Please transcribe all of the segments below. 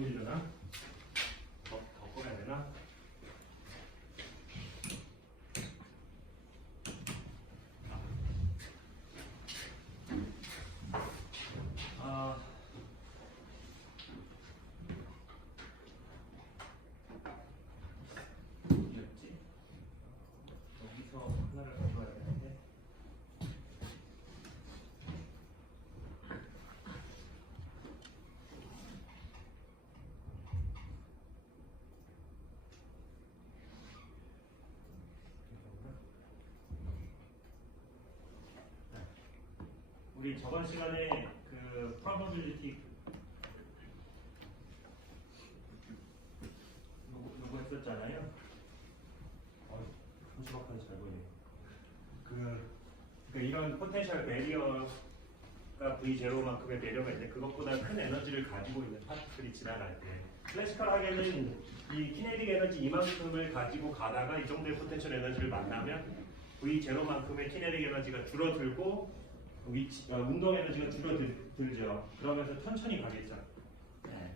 밀려나? 더 꺼야 되나? 아, 어디였지? 여기서 하나를 가져와야 되는데. 우리 저번 시간에 그 probability 누구 했었잖아요. 손시박하게 잘 보이네요. 그 이런 포텐셜 배리어가 V0만큼의 배리어가 있는데 그것보다 큰 에너지를 가지고 있는 파티클이 지나갈 때 클래시컬하게는 이 키네틱 에너지 이만큼을 가지고 가다가 이 정도의 포텐셜 에너지를 만나면 V0만큼의 키네틱 에너지가 줄어들고 운동 에너지가 줄어들죠. 그러면서 천천히 가겠죠.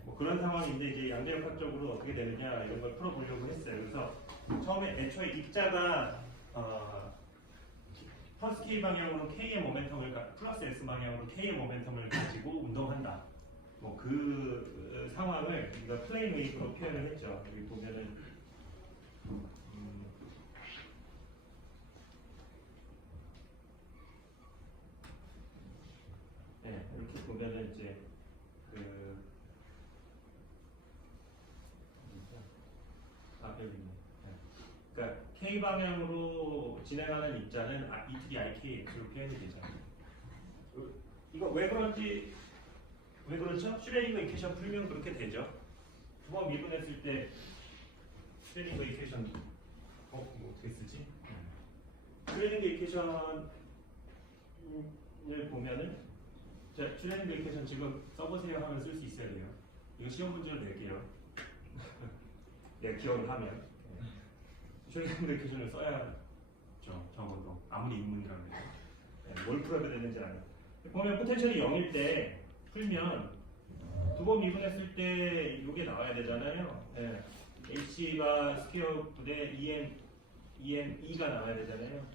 뭐 그런 상황인데 이제 양대역학적으로 어떻게 되느냐 이런 걸 풀어보려고 했어요. 그래서 처음에 애초에 입자가 플러스 K 방향으로 K의 모멘텀을 플러스 S 방향으로 K의 모멘텀을 가지고 운동한다. 뭐 그 상황을 우리가 플레인 웨이브로 표현을 했죠. 여기 보면은 네, 이렇게 보면은 이제 여기 있네. 그러니까 K 방향으로 진행하는 입자는 E3 IKX로 표현이 되잖아요. 이거 왜 그렇죠? 슈레딩거 이퀘이션 풀면 그렇게 되죠. 두 번 미분했을 때 슈레딩거 이퀘이션 뭐 어떻게 쓰지? 슈레딩거 이퀘이션을 보면은 자, 슈레딩거 이퀘이션 지금 써보세요 하면 쓸 수 있어야 돼요. 이거 시험 문제로 낼게요. 내가 기억을 하면 슈레딩거 이퀘이션을 써야죠. 적어도 아무리 인문이라면 뭘 풀어야 되는지 알아요. 보면 포텐셜이 0일 때 풀면 두 번 미분했을 때 이게 나와야 되잖아요. H가 스퀘어 분의 EME가 나와야 되잖아요.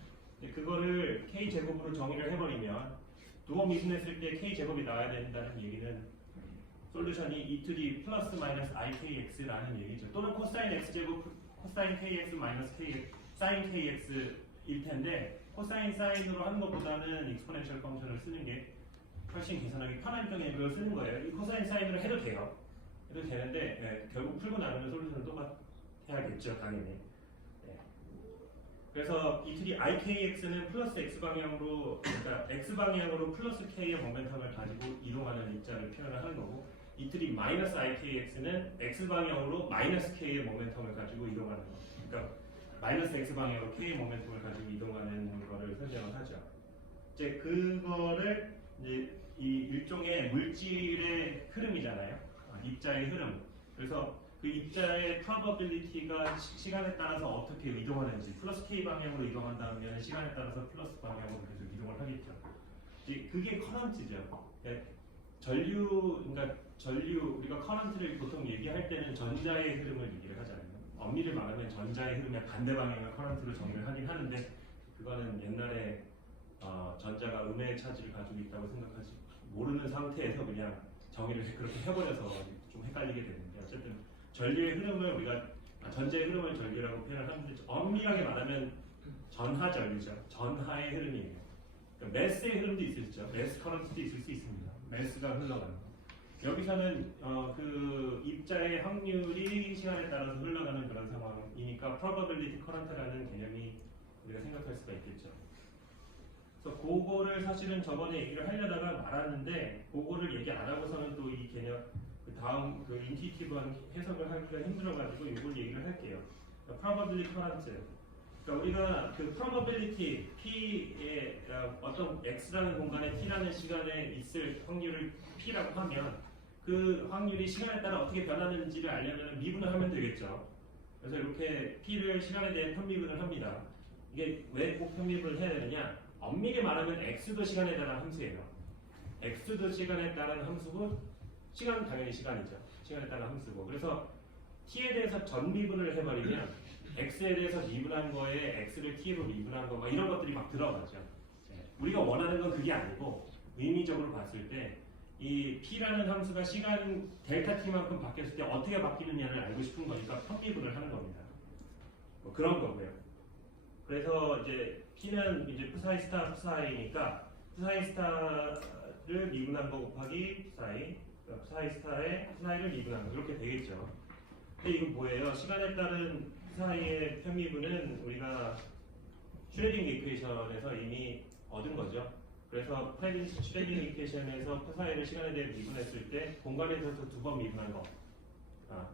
그거를 K 제곱으로 정의를 해버리면 두 번 미분했을 때 K 제곱이 나와야 된다는 얘기는 솔루션이 E to the 플러스 마이너스 IKX라는 얘기죠. 또는 코사인 X제곱 코사인 KX 마이너스 KX 사인 KX일 텐데 코사인 사인으로 하는 것보다는 익스포넨셜 펑션을 쓰는 게 훨씬 계산하기 편하기 때문에 그걸 쓰는 거예요. 이 코사인 사인으로 해도 돼요. 해도 되는데 결국 풀고 나면 솔루션은 똑같아야겠죠, 당연히. 그래서 E to the IKX는 플러스 X 방향으로, 그러니까 X 방향으로 플러스 K의 모멘텀을 가지고 이동하는 입자를 표현을 하는 거고, E to the 마이너스 IKX는 X 방향으로 마이너스 K의 모멘텀을 가지고 이동하는 거. 그러니까 마이너스 X 방향으로 K의 모멘텀을 가지고 이동하는 거를 설명을 하죠. 이제 그거를 이제 이 일종의 물질의 흐름이잖아요. 입자의 흐름. 그래서 그 입자의 probability가 시간에 따라서 어떻게 이동하는지 플러스 K 방향으로 이동한다면 시간에 따라서 플러스 방향으로 계속 이동을 하겠죠. 이제 그게 커런트죠. 그러니까 전류 우리가 커런트를 보통 얘기할 때는 전자의 흐름을 얘기를 하잖아요. 엄밀히 말하면 전자의 흐름의 반대 방향을 커런트로 정의를 하긴 하는데 그거는 옛날에 전자가 음의 차지를 가지고 있다고 생각하지 모르는 상태에서 그냥 정의를 그렇게 해버려서 좀 헷갈리게 되는데 어쨌든 전류의 흐름을 우리가 전자의 흐름을 전류라고 표현을 하는데 엄밀하게 말하면 전하 전류죠. 전하의 흐름이에요. 그러니까 매스의 흐름도 있을죠. 매스 커런트도 있을 수 있습니다. 매스가 흘러가는 거. 여기서는 그 입자의 확률이 시간에 따라서 흘러가는 그런 상황이니까 probability current라는 개념이 우리가 생각할 수가 있겠죠. 그래서 그거를 사실은 저번에 얘기를 하려다가 말았는데 그거를 얘기 안 하고서는 또 이 개념 그 다음 그 인투이티브한 해석을 하기가 힘들어가지고 이걸 얘기를 할게요. 그러니까 probability current. 그러니까 우리가 그 probability P의 어떤 X라는 공간에 T라는 시간에 있을 확률을 P라고 하면 그 확률이 시간에 따라 어떻게 변하는지를 알려면 미분을 하면 되겠죠. 그래서 이렇게 P를 시간에 대해 편미분을 합니다. 이게 왜 꼭 편미분을 해야 되느냐? 엄밀히 말하면 X도 시간에 따른 함수예요. X도 시간에 따른 함수고 시간은 당연히 시간이죠. 시간에 따라 함수고. 그래서 t에 대해서 전미분을 해버리면 x에 대해서 미분한 거에 x를 t로 미분한 거 막 이런 것들이 막 들어가죠. 우리가 원하는 건 그게 아니고 의미적으로 봤을 때 이 p라는 함수가 시간 델타 t만큼 바뀌었을 때 어떻게 바뀌느냐를 알고 싶은 거니까 편미분을 하는 겁니다. 뭐 그런 거고요. 그래서 이제 p는 이제 푸사이 스타 푸사이니까 푸사이 스타를 미분한 거 곱하기 푸사이, 푸사이 스타에 푸사이를 미분한 거 이렇게 되겠죠. 근데 이건 뭐예요? 시간에 따른 푸사이의 편미분은 우리가 슈레딩 이퀘이션에서 이미 얻은 거죠. 그래서 슈레딩 이퀘이션에서 푸사이를 시간에 대해 미분했을 때 공간에 대해서 두 번 미분한 거.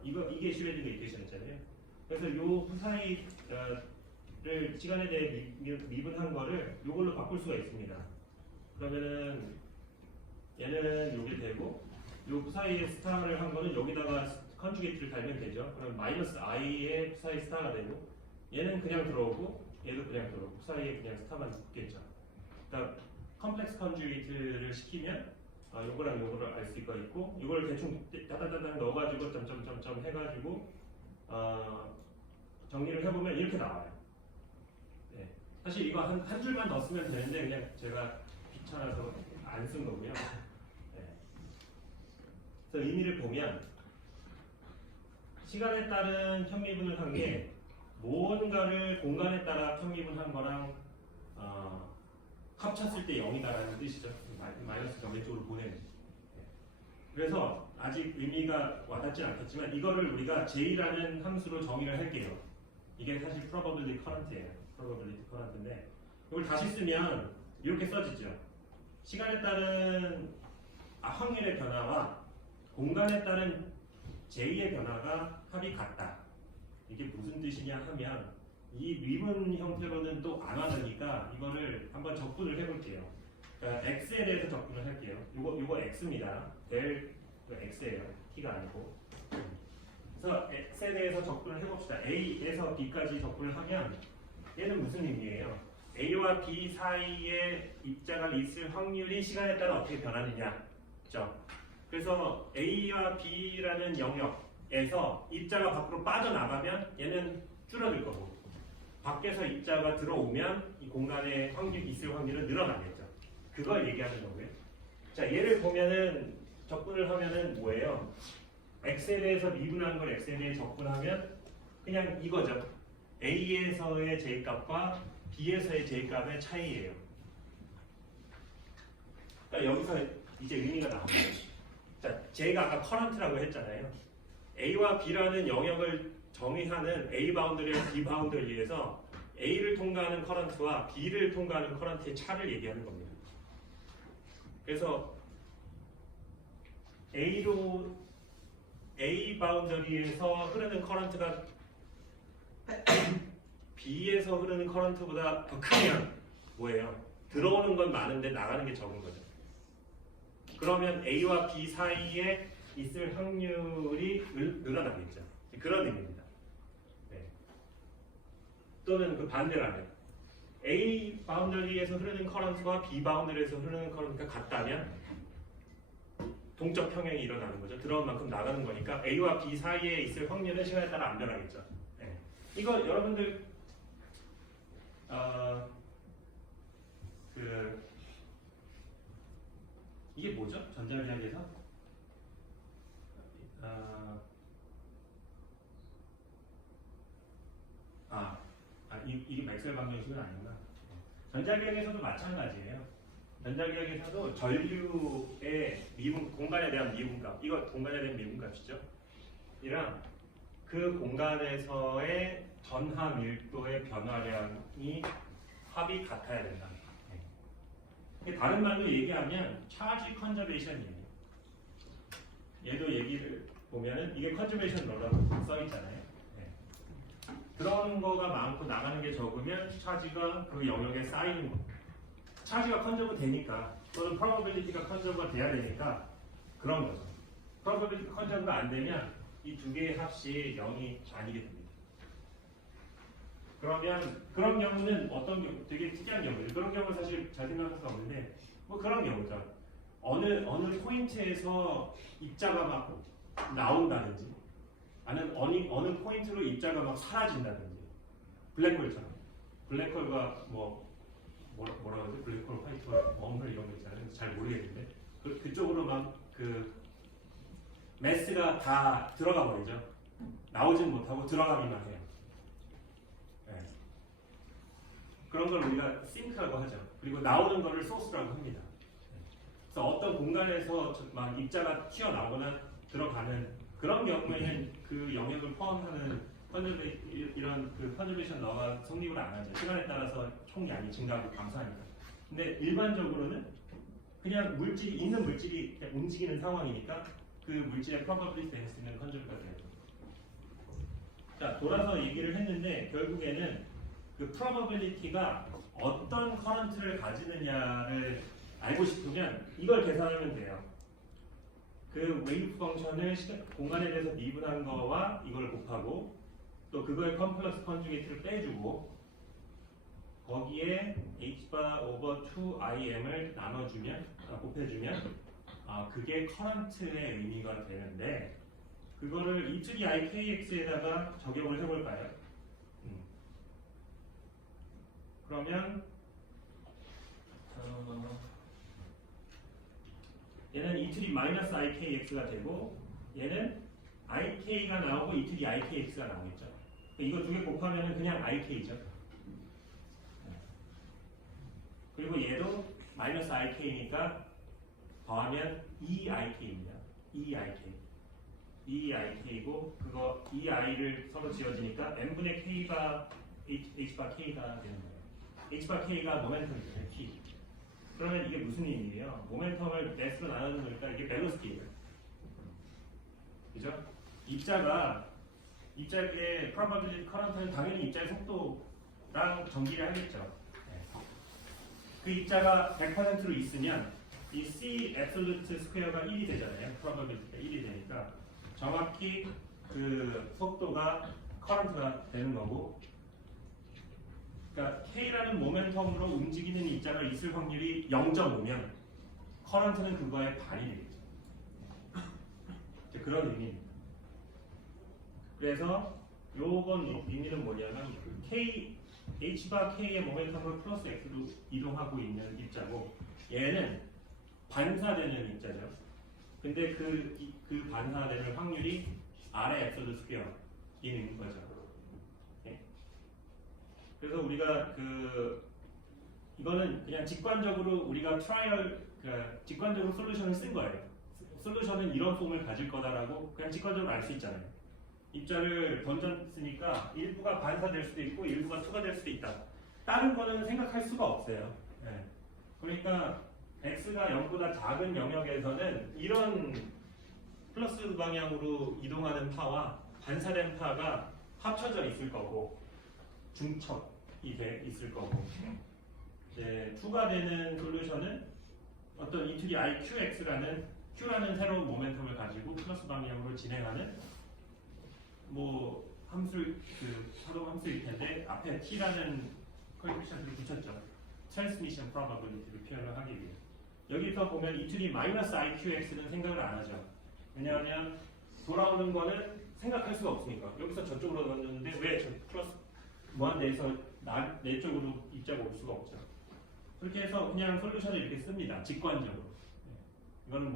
이게 슈레딩 이퀘이션이잖아요. 그래서 요 푸사이를 시간에 대해 미분한 거를 요걸로 바꿀 수가 있습니다. 그러면은 얘는 요게 되고 요 푸사이의 스타를 한 거는 여기다가 컨주게이트를 달면 되죠. 그럼 마이너스 i의 푸사이 스타가 되고 얘는 그냥 들어오고 얘도 그냥 들어오고 푸사이에 그냥 스타만 붙겠죠. 그러니까 컴플렉스 컨주게이트를 시키면 요거랑 요거를 알 수가 있고 요걸 대충 따다다닥 넣어가지고 점점점점 해가지고 정리를 해보면 이렇게 나와요. 네. 사실 이거 한 줄만 넣었으면 되는데 그냥 제가 귀찮아서 안 쓴 거고요. 네. 그래서 의미를 보면 시간에 따른 편미분을 한 게 무언가를 공간에 따라 편미분한 거랑 합쳤을 때 0이다라는 뜻이죠. 마이너스 점 왼쪽으로 보내는. 네. 그래서 아직 의미가 와닿지 않겠지만 이거를 우리가 J라는 함수로 정의를 할게요. 이게 사실 probability current예요. probability current인데 이걸 다시 쓰면 이렇게 써지죠. 시간에 따른 확률의 변화와 공간에 따른 J의 변화가 합이 같다. 이게 무슨 뜻이냐 하면 이 미분 형태로는 또 안 와닿으니까 이거를 한번 적분을 해볼게요. 그러니까 x에 대해서 적분을 할게요. 요거 x입니다. 델 x예요. t가 아니고. 그래서 x에 대해서 적분을 해봅시다. a에서 b까지 적분을 하면 얘는 무슨 의미예요? a와 b 사이에 입자가 있을 확률이 시간에 따라 어떻게 변하느냐. 그렇죠? 그래서 a와 b라는 영역에서 입자가 밖으로 빠져나가면 얘는 줄어들 거고 밖에서 입자가 들어오면 이 공간에 있을 확률은 늘어나겠죠. 그걸 얘기하는 거고요. 자, 얘를 보면은 적분을 하면은 뭐예요? x에 대해서 미분한 걸 x에 대해 적분하면 그냥 이거죠. a에서의 j값과 b에서의 j값의 차이예요. 그러니까 여기서 이제 의미가 나옵니다. 자, j가 아까 커런트라고 했잖아요. a와 b라는 영역을 정의하는 A 바운더리와 B 바운더리에서 A를 통과하는 커런트와 B를 통과하는 커런트의 차를 얘기하는 겁니다. 그래서 A 바운더리에서 흐르는 커런트가 B에서 흐르는 커런트보다 더 크면 뭐예요? 들어오는 건 많은데 나가는 게 적은 거죠. 그러면 A와 B 사이에 있을 확률이 늘어나겠죠. 그런 의미입니다. 또는 그 반대라면 A 바운더리에서 흐르는 커런트와 B 바운더리에서 흐르는 커런트가 같다면 동적 평행이 일어나는 거죠. 들어온 만큼 나가는 거니까 A와 B 사이에 있을 확률은 시간에 따라 안 변하겠죠. 네. 이거 여러분들 이게 뭐죠? 전자기학에서 이게 맥스웰 방정식은 아니구나. 전자기학에서도 마찬가지예요. 전자기학에서도 전류의 공간에 대한 미분값, 이거 공간에 대한 미분값이죠. 이랑 그 공간에서의 전하 밀도의 변화량이 합이 같아야 된다. 다른 말로 얘기하면 차지 컨저베이션이에요. 얘도 얘기를 보면은 이게 컨저베이션 롤라고 써 있잖아요. 들어오는 거가 많고 나가는 게 적으면 차지가 그 영역에 쌓이는 거. 차지가 컨저브 되니까 또는 probability가 컨저브가 돼야 되니까 그런 거죠. probability 컨저브가 안 되면 이 두 개의 합이 0이 아니게 됩니다. 그러면 그런 경우는 어떤 경우? 되게 특이한 경우예요. 그런 경우는 사실 잘 생각할 수 없는데 뭐 그런 경우죠. 어느 포인트에서 입자가 막 나온다든지 아니면 어느 포인트로 입자가 막 사라진다든지 블랙홀처럼 블랙홀과 뭐라 그러지? 블랙홀, 화이트홀, 웜홀 이런 거 있잖아요. 잘 모르겠는데 그쪽으로 막 그 매스가 다 들어가 버리죠. 나오진 못하고 들어가기만 해요. 네. 그런 걸 우리가 싱크라고 하죠. 그리고 나오는 거를 소스라고 합니다. 그래서 어떤 공간에서 막 입자가 튀어나오거나 들어가는 그런 경우에는 그 영역을 포함하는 이런 그 컨저베이션 러가 성립을 안 하죠. 시간에 따라서 총량이 증가하고 감소하니까. 근데 일반적으로는 그냥 있는 물질이 그냥 움직이는 상황이니까 그 물질의 probability density는 컨저브가 돼요. 자, 돌아서 얘기를 했는데 결국에는 그 probability가 어떤 커런트를 가지느냐를 알고 싶으면 이걸 계산하면 돼요. 그 웨이브 펑션을 공간에 대해서 미분한 거와 이걸 곱하고 또 그거의 컴플렉스 컨주게이트를 빼주고 거기에 hbar over 2im을 나눠주면 곱해주면 그게 커런트의 의미가 되는데 그거를 E2D IKX에다가 적용을 해볼까요? 그러면 얘는 E2D 마이너스 IKX가 되고 얘는 IK가 나오고 E2D IKX가 나오겠죠. 이거 두 개 곱하면 그냥 IK죠. 그리고 얘도 마이너스 IK니까 더하면 EIK입니다. EIK고 그거 EI를 서로 지어지니까 n분의 K가 H바 K가 되는 거예요. H바 K가 모멘텀이잖아요. T. 그러면 이게 무슨 의미예요? 모멘텀을 S로 나누는 거니까 이게 벨로시티예요. 그죠? 입자의 probability current는 당연히 입자의 속도랑 전기를 하겠죠. 그 입자가 100%로 있으면 이 C absolute 스퀘어가 1이 되잖아요. probability가 1이 되니까 정확히 그 속도가 current가 되는 거고 그러니까 K라는 모멘텀으로 움직이는 입자가 있을 확률이 0.5면 current는 그거의 반이 되겠죠. 그런 의미입니다. 그래서 요건 의미는 뭐냐면 H바 K의 모멘텀을 플러스 X로 이동하고 있는 입자고 얘는 반사되는 입자죠. 근데 그 반사되는 확률이 R의 앱솔루트 스퀘어인 거죠. 네. 그래서 우리가 이거는 그냥 직관적으로 우리가 직관적으로 솔루션을 쓴 거예요. 솔루션은 이런 폼을 가질 거다라고 그냥 직관적으로 알 수 있잖아요. 입자를 던졌으니까 일부가 반사될 수도 있고 일부가 투과될 수도 있다. 다른 거는 생각할 수가 없어요. 네. 그러니까 x가 0보다 작은 영역에서는 이런 플러스 방향으로 이동하는 파와 반사된 파가 합쳐져 있을 거고 중첩이 있을 거고 이제 투과되는 솔루션은 어떤 E2D IQX라는 Q라는 새로운 모멘텀을 가지고 플러스 방향으로 진행하는 사동 함수일 텐데 앞에 t라는 코에피션트를 붙였죠. 트랜스미션 프로바빌리티를 표현을 하기 위해. 여기서 보면 E2D 마이너스 IQX는 생각을 안 하죠. 왜냐하면 돌아오는 거는 생각할 수가 없으니까. 여기서 저쪽으로 던졌는데 왜 저 플러스 무한대에서 내 쪽으로 입자가 올 수가 없죠. 그렇게 해서 그냥 솔루션을 이렇게 씁니다. 직관적으로. 이거는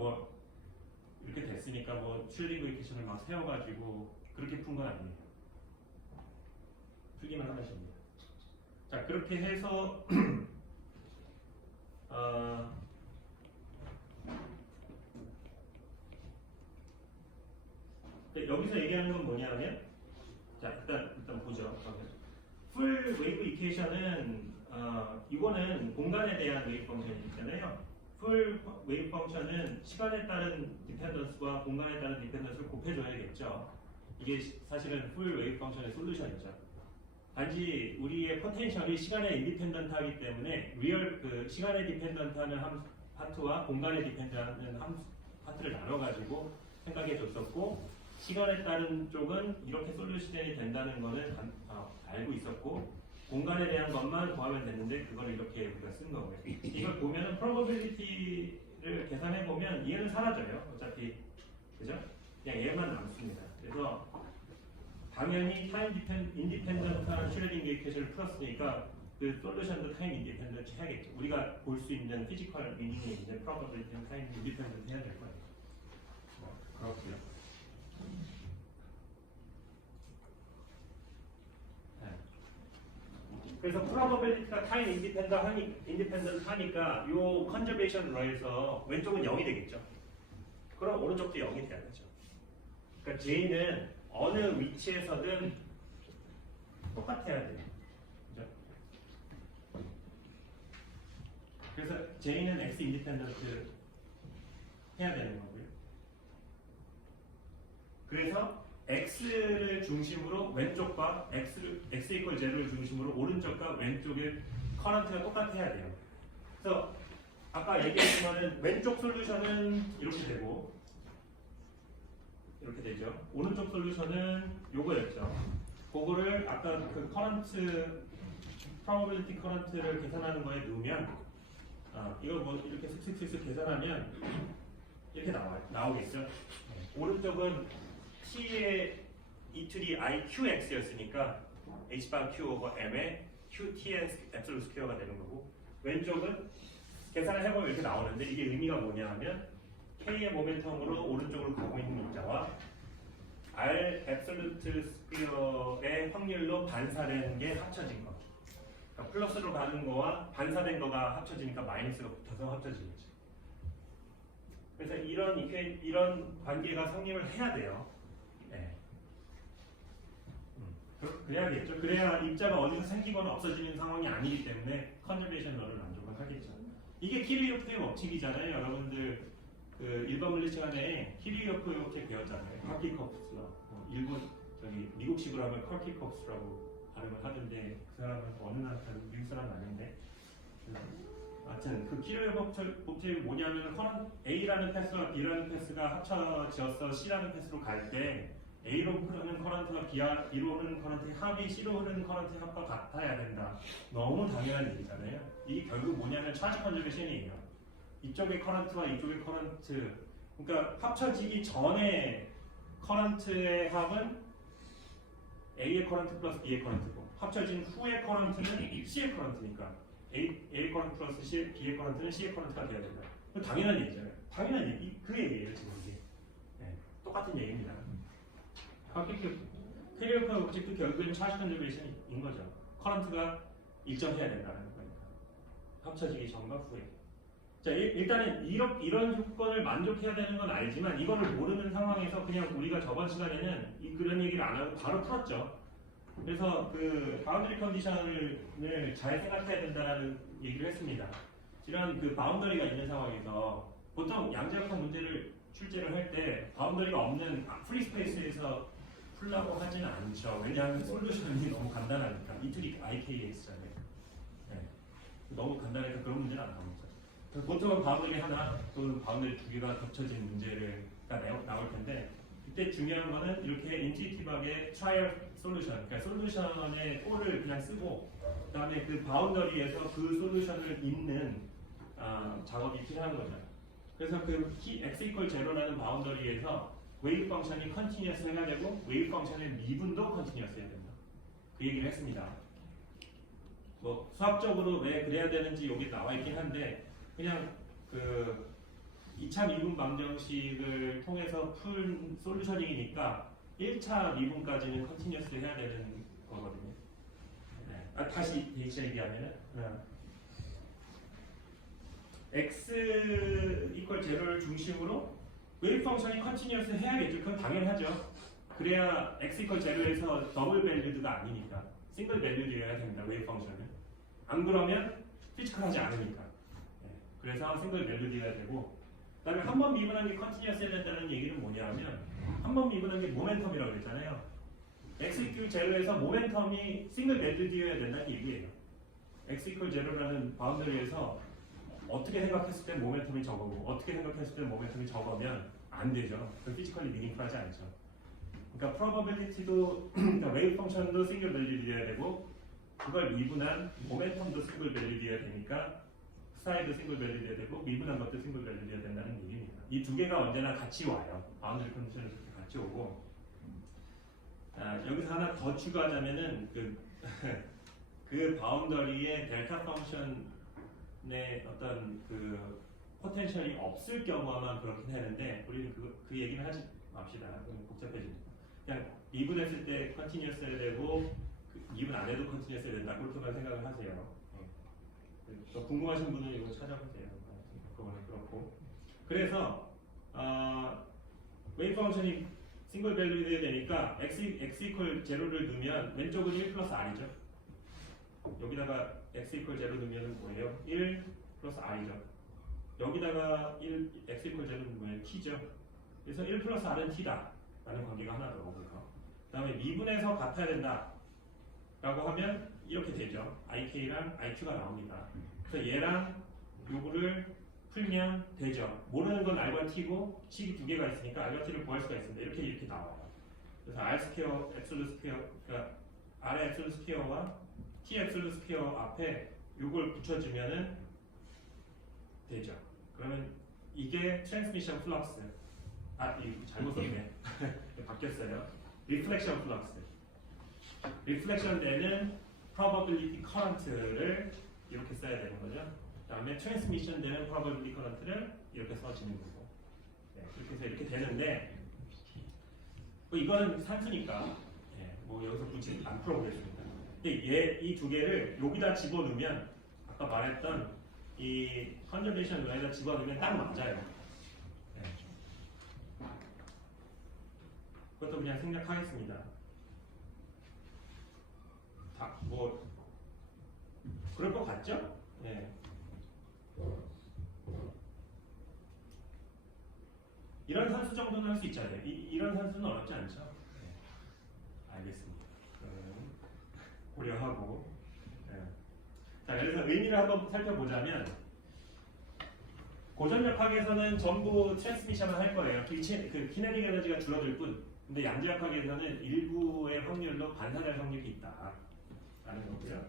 이렇게 됐으니까 슐링거 이퀘이션을 막 세워가지고 그렇게 푼 건 아니에요. 풀기만 하시면 됩니다. 자, 그렇게 해서 여기서 얘기하는 건 뭐냐면 자, 일단 보죠. 풀 웨이브 이퀘이션은 이거는 공간에 대한 웨이브 펑션이잖아요. 풀 웨이브 펑션은 시간에 따른 디펜던스와 공간에 따른 디펜던스를 곱해줘야겠죠. 이게 사실은 풀 웨이브 펑션의 솔루션이죠. 단지 우리의 포텐셜이 시간에 인디펜던트하기 때문에 시간에 디펜던트하는 파트와 공간에 디펜던트하는 파트를 나눠가지고 생각해줬었고 시간에 따른 쪽은 이렇게 솔루션이 된다는 거는 알고 있었고 공간에 대한 것만 더하면 됐는데 그거를 이렇게 우리가 쓴 거고요. 이걸 보면은 probability 를 계산해 보면 얘는 사라져요. 어차피 그죠? 그냥 얘만 남습니다. 그래서 당연히 타임 인디펜던트한 슈레딩게이 퀘션을 풀었으니까 그 솔루션도 타임 인디펜던트 해야겠죠. 우리가 볼 수 있는 피지컬 미닝이 이제 프로버빌리티는 타임 인디펜던트 해야 될 거예요. 그렇고요. 네. 그래서 프로버빌리티가 타임 인디펜던트 하니까 요 컨저베이션 러에서 왼쪽은 0이 되겠죠. 그럼 오른쪽도 0이 돼야 되죠. 그러니까 J는 어느 위치에서든 똑같아야 돼요. 그죠? 그래서 J는 X 인디펜던트 해야 되는 거고요. 그래서 X를 중심으로 왼쪽과 X 이퀄 0를 중심으로 오른쪽과 왼쪽의 커런트가 똑같아야 돼요. 그래서 아까 얘기했지만은 왼쪽 솔루션은 이렇게 되고 이렇게 되죠. 오른쪽 솔루션은 요거였죠. 그거를 아까 그 커런트 프로버빌리티 커런트를 계산하는 거에 넣으면 이걸 뭐 이렇게 슥슥슥슥 계산하면 이렇게 나오겠죠. 오른쪽은 T의 이틀이 IQX였으니까 Hbar Q 오버 M의 QT의 앱솔루트 스퀘어가 되는 거고 왼쪽은 계산을 해보면 이렇게 나오는데 이게 의미가 뭐냐 하면 K의 모멘텀으로 오른쪽으로 가고 있는 입자와 R 앱솔루트 스퀘어의 확률로 반사되는 게 합쳐진 거. 그러니까 플러스로 가는 거와 반사된 거가 합쳐지니까 마이너스가 붙어서 합쳐지겠죠. 그래서 이런 관계가 성립을 해야 돼요. 네. 그래야겠죠. 그래야 입자가 어디서 생기거나 없어지는 상황이 아니기 때문에 컨저베이션 러를 만족을 하겠죠. 이게 키르요프의 법칙이잖아요. 여러분들 그 일반 물리 시간에 키르요프의 법칙 배웠잖아요. 커키컵스라. 일본 미국식으로 하면 커키컵스라고 발음을 하던데 그 사람은 어느 나라 미국 사람은 아닌데. 하여튼 그 키르요프 법칙이 뭐냐면 A라는 패스와 B라는 패스가 합쳐져서 C라는 패스로 갈 때 A로 흐르는 커런트가 B로 흐르는 커런트의 합이 C로 흐르는 커런트의 합과 같아야 된다. 너무 당연한 얘기잖아요. 이게 결국 뭐냐면 차지 컨저베이션이에요. 이쪽의 커런트와 이쪽의 커런트, 그러니까 합쳐지기 전에 커런트의 합은 A의 커런트 플러스 B의 커런트고 합쳐진 후의 커런트는 C의 커런트니까 A의 커런트 플러스 B의 커런트는 C의 커런트가 돼야 된다. 당연한 얘기잖아요. 당연한 얘기, 그 얘기예요 지금 이게. 네, 똑같은 얘기입니다. 캐리어프 법칙도 결국에는 차지 컨저베이션인 거죠. 커런트가 일정해야 된다는 거니까. 합쳐지기 전과 후에. 자, 일단은 이런 조건을 만족해야 되는 건 알지만 이거를 모르는 상황에서 그냥 우리가 저번 시간에는 그런 얘기를 안 하고 바로 풀었죠. 그래서 그 바운더리 컨디션을 잘 생각해야 된다는 얘기를 했습니다. 이런 그 바운더리가 있는 상황에서 보통 양자역학 문제를 출제를 할 때 바운더리가 없는 프리스페이스에서 풀라고 하지는 않죠. 왜냐하면 솔루션이 너무 간단하니까. 이틀이 IKS잖아요. 네. 너무 간단해서 그런 문제는 안 나옵니다. 보통은 바운더리 하나 또는 바운더리 두 개가 겹쳐진 문제가 나올 텐데 이때 중요한 거는 이렇게 인투이티브하게 트라이얼 솔루션, 그러니까 솔루션의 꼴을 그냥 쓰고 그 다음에 그 바운더리에서 그 솔루션을 잇는 작업이 필요한 거죠. 그래서 그 x 이퀄 0라는 바운더리에서 웨이브 펑션이 컨티뉴어스 해야 되고 웨이브 펑션의 미분도 컨티뉴어스 해야 된다. 그 얘기를 했습니다. 뭐 수학적으로 왜 그래야 되는지 여기 나와 있긴 한데 그냥 그 2차 미분 방정식을 통해서 풀 솔루션이니까 1차 미분까지는 컨티뉴어스 해야 되는 거거든요. 네. 다시 얘기하면은 x 이퀄 0를 중심으로 웨이브 펑션이 컨티뉴어스 해야겠죠. 그건 당연하죠. 그래야 x 이퀄 0에서 더블 밸류드가 아니니까 싱글 밸류드여야 됩니다. 웨이브 펑션은. 안 그러면 피지컬하지 않으니까. 네. 그래서 싱글 밸류드여야 되고 그 다음에 한 번 미분한 게 컨티뉴어스 해야 된다는 얘기는 뭐냐면 한 번 미분한 게 모멘텀이라고 그랬잖아요. x 이퀄 0에서 모멘텀이 싱글 밸류드여야 된다는 얘기예요. x 이퀄 0라는 바운더리에서 어떻게 생각했을 때 모멘텀이 적어고 어떻게 생각했을 때 모멘텀이 적으면 안 되죠. 그 피지컬리 미닝풀하지 않죠. 그러니까 프로버빌리티도 그러니까 웨이브 펑션도 싱글 밸류드여야 되고 그걸 미분한 모멘텀도 싱글 밸류드여야 되니까 흑사에도 싱글 밸류돼야 되고 미분한 것도 싱글 밸류돼야 된다는 얘기입니다. 이 두 개가 언제나 같이 와요. 바운더리 컨디션에서 같이 오고. 여기서 하나 더 추가하자면은 그 바운더리의 델타 펑션의 어떤 그 포텐셜이 없을 경우만 그렇긴 하는데 우리는 그 얘기는 하지 맙시다. 복잡해집니다. 그냥 미분했을 때 컨티뉴어스 해야 되고 미분 안 해도 컨티뉴어스 해야 된다. 그렇게만 생각을 하세요. 더 궁금하신 분은 이거 찾아보세요. 그거는 그렇고. 그래서 웨이브 펑션이 싱글 밸류 돼야 되니까 x 이퀄 제로를 넣으면 왼쪽은 1 플러스 r이죠. 여기다가 x 이퀄 제로 넣으면 뭐예요? 1 플러스 r이죠. 여기다가 x 이퀄 제로는 뭐예요? t죠. 그래서 1 플러스 r은 t다 라는 관계가 하나 나오고요. 그 다음에 미분해서 같아야 된다 라고 하면 이렇게 되죠. ik랑 iq가 나옵니다. 그래서 얘랑 요거를 풀면 되죠. 모르는 건 r과 t고 식이 두 개가 있으니까 r과 t를 구할 수가 있습니다. 이렇게 나와요. 그래서 r 스퀘어, 엡솔루트 스퀘어, 그러니까 r의 엡솔루트 스퀘어와 t 엡솔루트 스퀘어 앞에 요걸 붙여주면은 되죠. 그러면 이게 트랜스미션 플럭스. 이거 잘못 썼네. 바뀌었어요. 리플렉션 플럭스. 리플렉션 되는 probability current를 이렇게 써야 되는 거죠. 그 다음에 트랜스미션 되는 probability current를 이렇게 써지는 거고. 네, 그렇게 해서 이렇게 되는데 이거는 산수니까 뭐 여기서 굳이 안 풀어보겠습니다. 근데 이 두 개를 여기다 집어넣으면 아까 말했던 이 컨저베이션 로에다 집어넣으면 딱 맞아요. 네. 그것도 그냥 생략하겠습니다. 뭐 그럴 것 같죠? 네. 이런 산수 정도는 할 수 있잖아요. 이런 산수는 어렵지 않죠? 네. 알겠습니다. 고려하고. 네. 자, 그래서 의미를 한번 살펴보자면 고전력학에서는 전부 트랜스미션을 할 거예요. 그 키네틱 에너지가 줄어들 뿐. 근데 양자역학에서는 일부의 확률로 반사될 확률이 있다. 라는 거고요.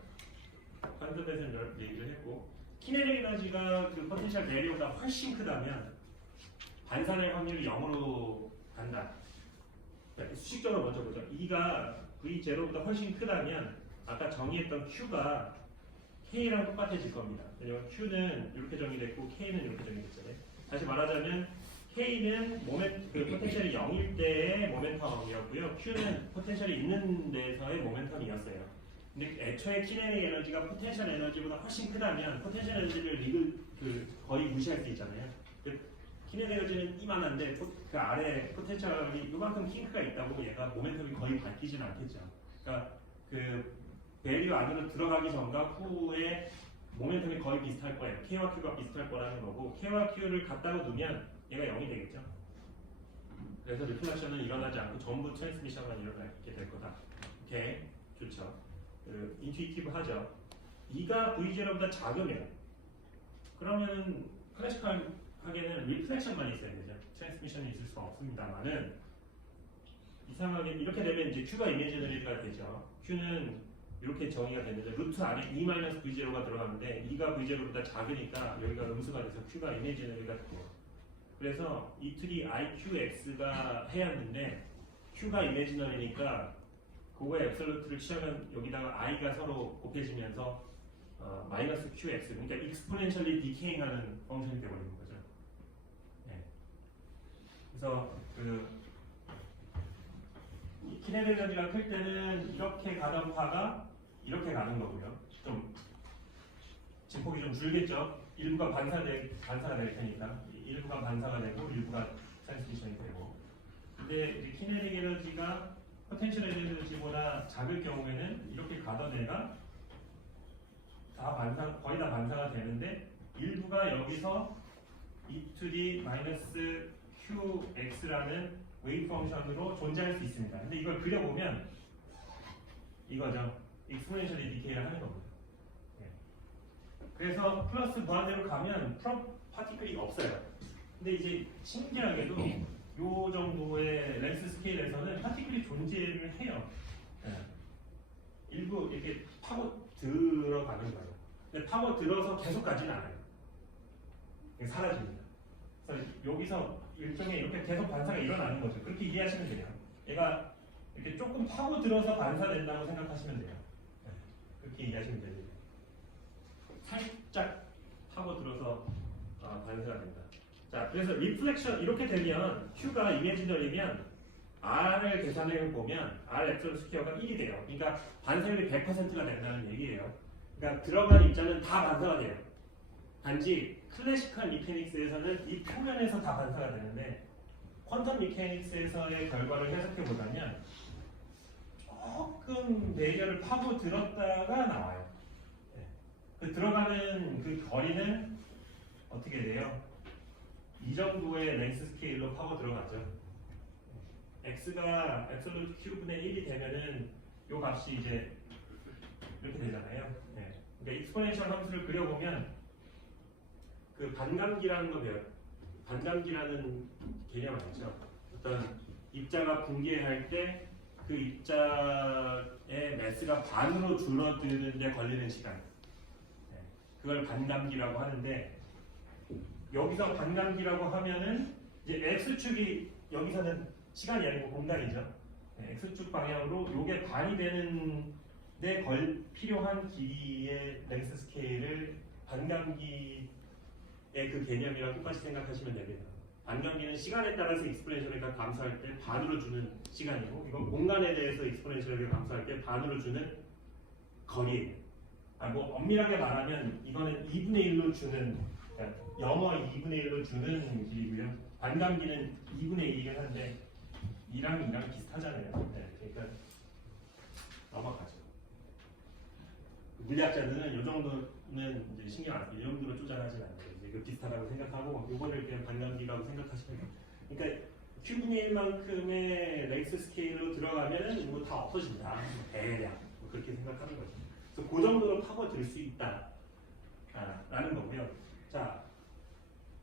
컨저베이션 얘기를 했고, 키네틱 에너지가 그 포텐셜 배리어가 훨씬 크다면 반사될 확률이 0으로 간다. 그러니까 수식적으로 먼저 보죠. E가 V0보다 훨씬 크다면 아까 정의했던 Q가 K랑 똑같아질 겁니다. 왜냐면 Q는 이렇게 정의됐고 K는 이렇게 정의됐잖아요. 다시 말하자면 K는 그 포텐셜이 0일 때의 모멘텀이었고요. Q는 포텐셜이 있는 데서의 모멘텀이었어요. 근데 애초에 키네틱 에너지가 포텐셜 에너지보다 훨씬 크다면 포텐셜 에너지를 거의 무시할 수 있잖아요. 키네틱 에너지는 이만한데 그 아래 포텐셜이 이만큼 킹크가 있다고 얘가 모멘텀이 거의 바뀌지는 않겠죠. 그러니까 그 배리어 안으로 들어가기 전과 후에 모멘텀이 거의 비슷할 거예요. K와 Q가 비슷할 거라는 거고 K와 Q를 갖다가 두면 얘가 0이 되겠죠. 그래서 리플렉션은 일어나지 않고 전부 트랜스미션만 일어나게 될 거다. 오케이, 좋죠. 인투이티브 하죠. E가 V0보다 작으면 그러면 클래시컬하게는 리플렉션만 있어야 되죠. 트랜스미션이 있을 수가 없습니다만은 이상하게 이렇게 되면 이제 Q가 이미지너리가 되죠. Q는 이렇게 정의가 되는데 루트 안에 E-V0가 들어가는데 E가 V0보다 작으니까 여기가 음수가 돼서 Q가 이미지너리가 돼요. 그래서 이 틀이 IQX가 해였는데 Q가 이미지너리니까 그거의 앱솔루트를 취하면 여기다가 i가 서로 곱해지면서 마이너스 qx 그러니까 exponentially decaying하는 펑션이 되어버리는 거죠. 네. 그래서 키네틱 에너지가 클 때는 이렇게 가던 파가 이렇게 가는 거고요. 좀 진폭이 좀 줄겠죠. 일부가 반사가 될 테니까 일부가 반사가 되고 일부가 트랜스미션이 되고. 근데 이제 키네틱 에너지가 포텐셜 에너지보다 작을 경우에는 이렇게 가던 애가 거의 다 반사가 되는데 일부가 여기서 e⁻ 마이너스 qx라는 웨이브 펑션으로 존재할 수 있습니다. 근데 이걸 그려보면 이거죠. exponentially decay를 하는 겁니다. 네. 그래서 플러스 무한대로 가면 파티클이 없어요. 근데 이제 신기하게도 요 정도의 렌스 스케일에서는 파티클이 존재를 해요. 네. 일부 이렇게 파고 들어가는 거예요. 근데 파고 들어서 계속 가지는 않아요. 사라집니다. 그래서 여기서 일종의 이렇게 계속 반사가 일어나는 거죠. 그렇게 이해하시면 돼요. 얘가 이렇게 조금 파고들어서 반사된다고 생각하시면 돼요. 그렇게 이해하시면 됩니다. 살짝 파고들어서 반사가 된다. 자, 그래서 리플렉션 이렇게 되면 Q가 이미지널이면 R을 계산해 보면 R 엡실론 스퀘어가 1이 돼요. 그러니까 반사율이 100%가 된다는 얘기예요. 그러니까 들어간 입자는 다 반사가 돼요. 단지 클래시컬 미케닉스에서는 이 표면에서 다 반사가 되는데 퀀텀 미케닉스에서의 결과를 해석해 보자면 조금 레이어를 파고 들었다가 나와요. 네. 그 들어가는 그 거리는 어떻게 돼요? 이 정도의 랭스 스케일로 파고 들어가죠. x가 앱솔루트 q분의 1이 되면은 이 값이 이제 이렇게 되잖아요. 네. 그러니까 익스포넨셜 함수를 그려보면 그 반감기라는 거 배워요. 반감기라는 개념 알죠? 어떤 입자가 붕괴할 때 그 입자의 매스가 반으로 줄어드는 데 걸리는 시간. 네. 그걸 반감기라고 하는데 여기서 반감기라고 하면은 이제 x축이 여기서는 시간이 아니고 공간이죠. 네. x축 방향으로 요게 반이 되는 데 필요한 길이의 랭스 스케일을 반감기의 그 개념이랑 똑같이 생각하시면 됩니다. 반감기는 시간에 따라서 익스포넨셜을 감소할 때 반으로 주는 시간이고 이건 공간에 대해서 익스포넨셜을 감소할 때 반으로 주는 거리예요. 뭐 엄밀하게 말하면 이거는 2분의 1로 주는 영어 2분의 1로 주는 길이고요. 반감기는 2분의 2이긴 한데 2랑 비슷하잖아요. 네, 그러니까 넘어가죠. 물리학자들은 이 정도는 이제 신경 안 쓰고 이 정도로 쪼잔하진 않아요. 이거 비슷하다고 생각하고 이거를 그냥 반감기라고 생각하시면 돼요. 그러니까 Q분의 1만큼의 랭스 스케일로 들어가면 뭐 다 없어진다. 대략 뭐 그렇게 생각하는 거죠. 그래서 그 정도로 파고들 수 있다 라는 거고요. 자,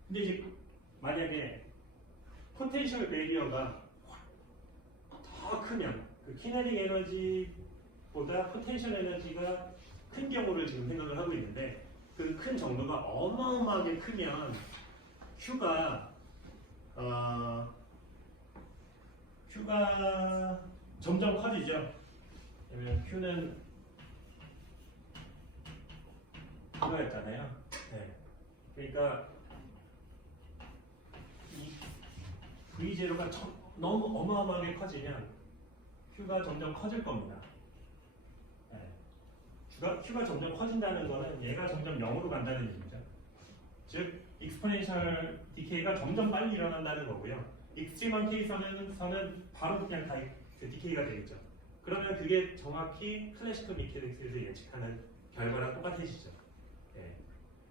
근데 이제 만약에 포텐셜 베리어가 더 크면 그 키네틱 에너지보다 포텐셜 에너지가 큰 경우를 지금 생각을 하고 있는데 그 큰 정도가 어마어마하게 크면 Q가 점점 커지죠. 왜냐면 Q는 이거였잖아요. 네. 그러니까 이 V0가 너무 어마어마하게 커지면 Q가 점점 커질 겁니다. Q가 점점 커진다는 거는 얘가 점점 0으로 간다는 얘기죠. 즉, 익스포넨셜 디케이가 점점 빨리 일어난다는 거고요. 익스트림한 케이스에서는 바로 그냥 다 디케이가 되겠죠. 그러면 그게 정확히 클래시컬 미케닉스에서 예측하는 결과랑 똑같아지죠. 네.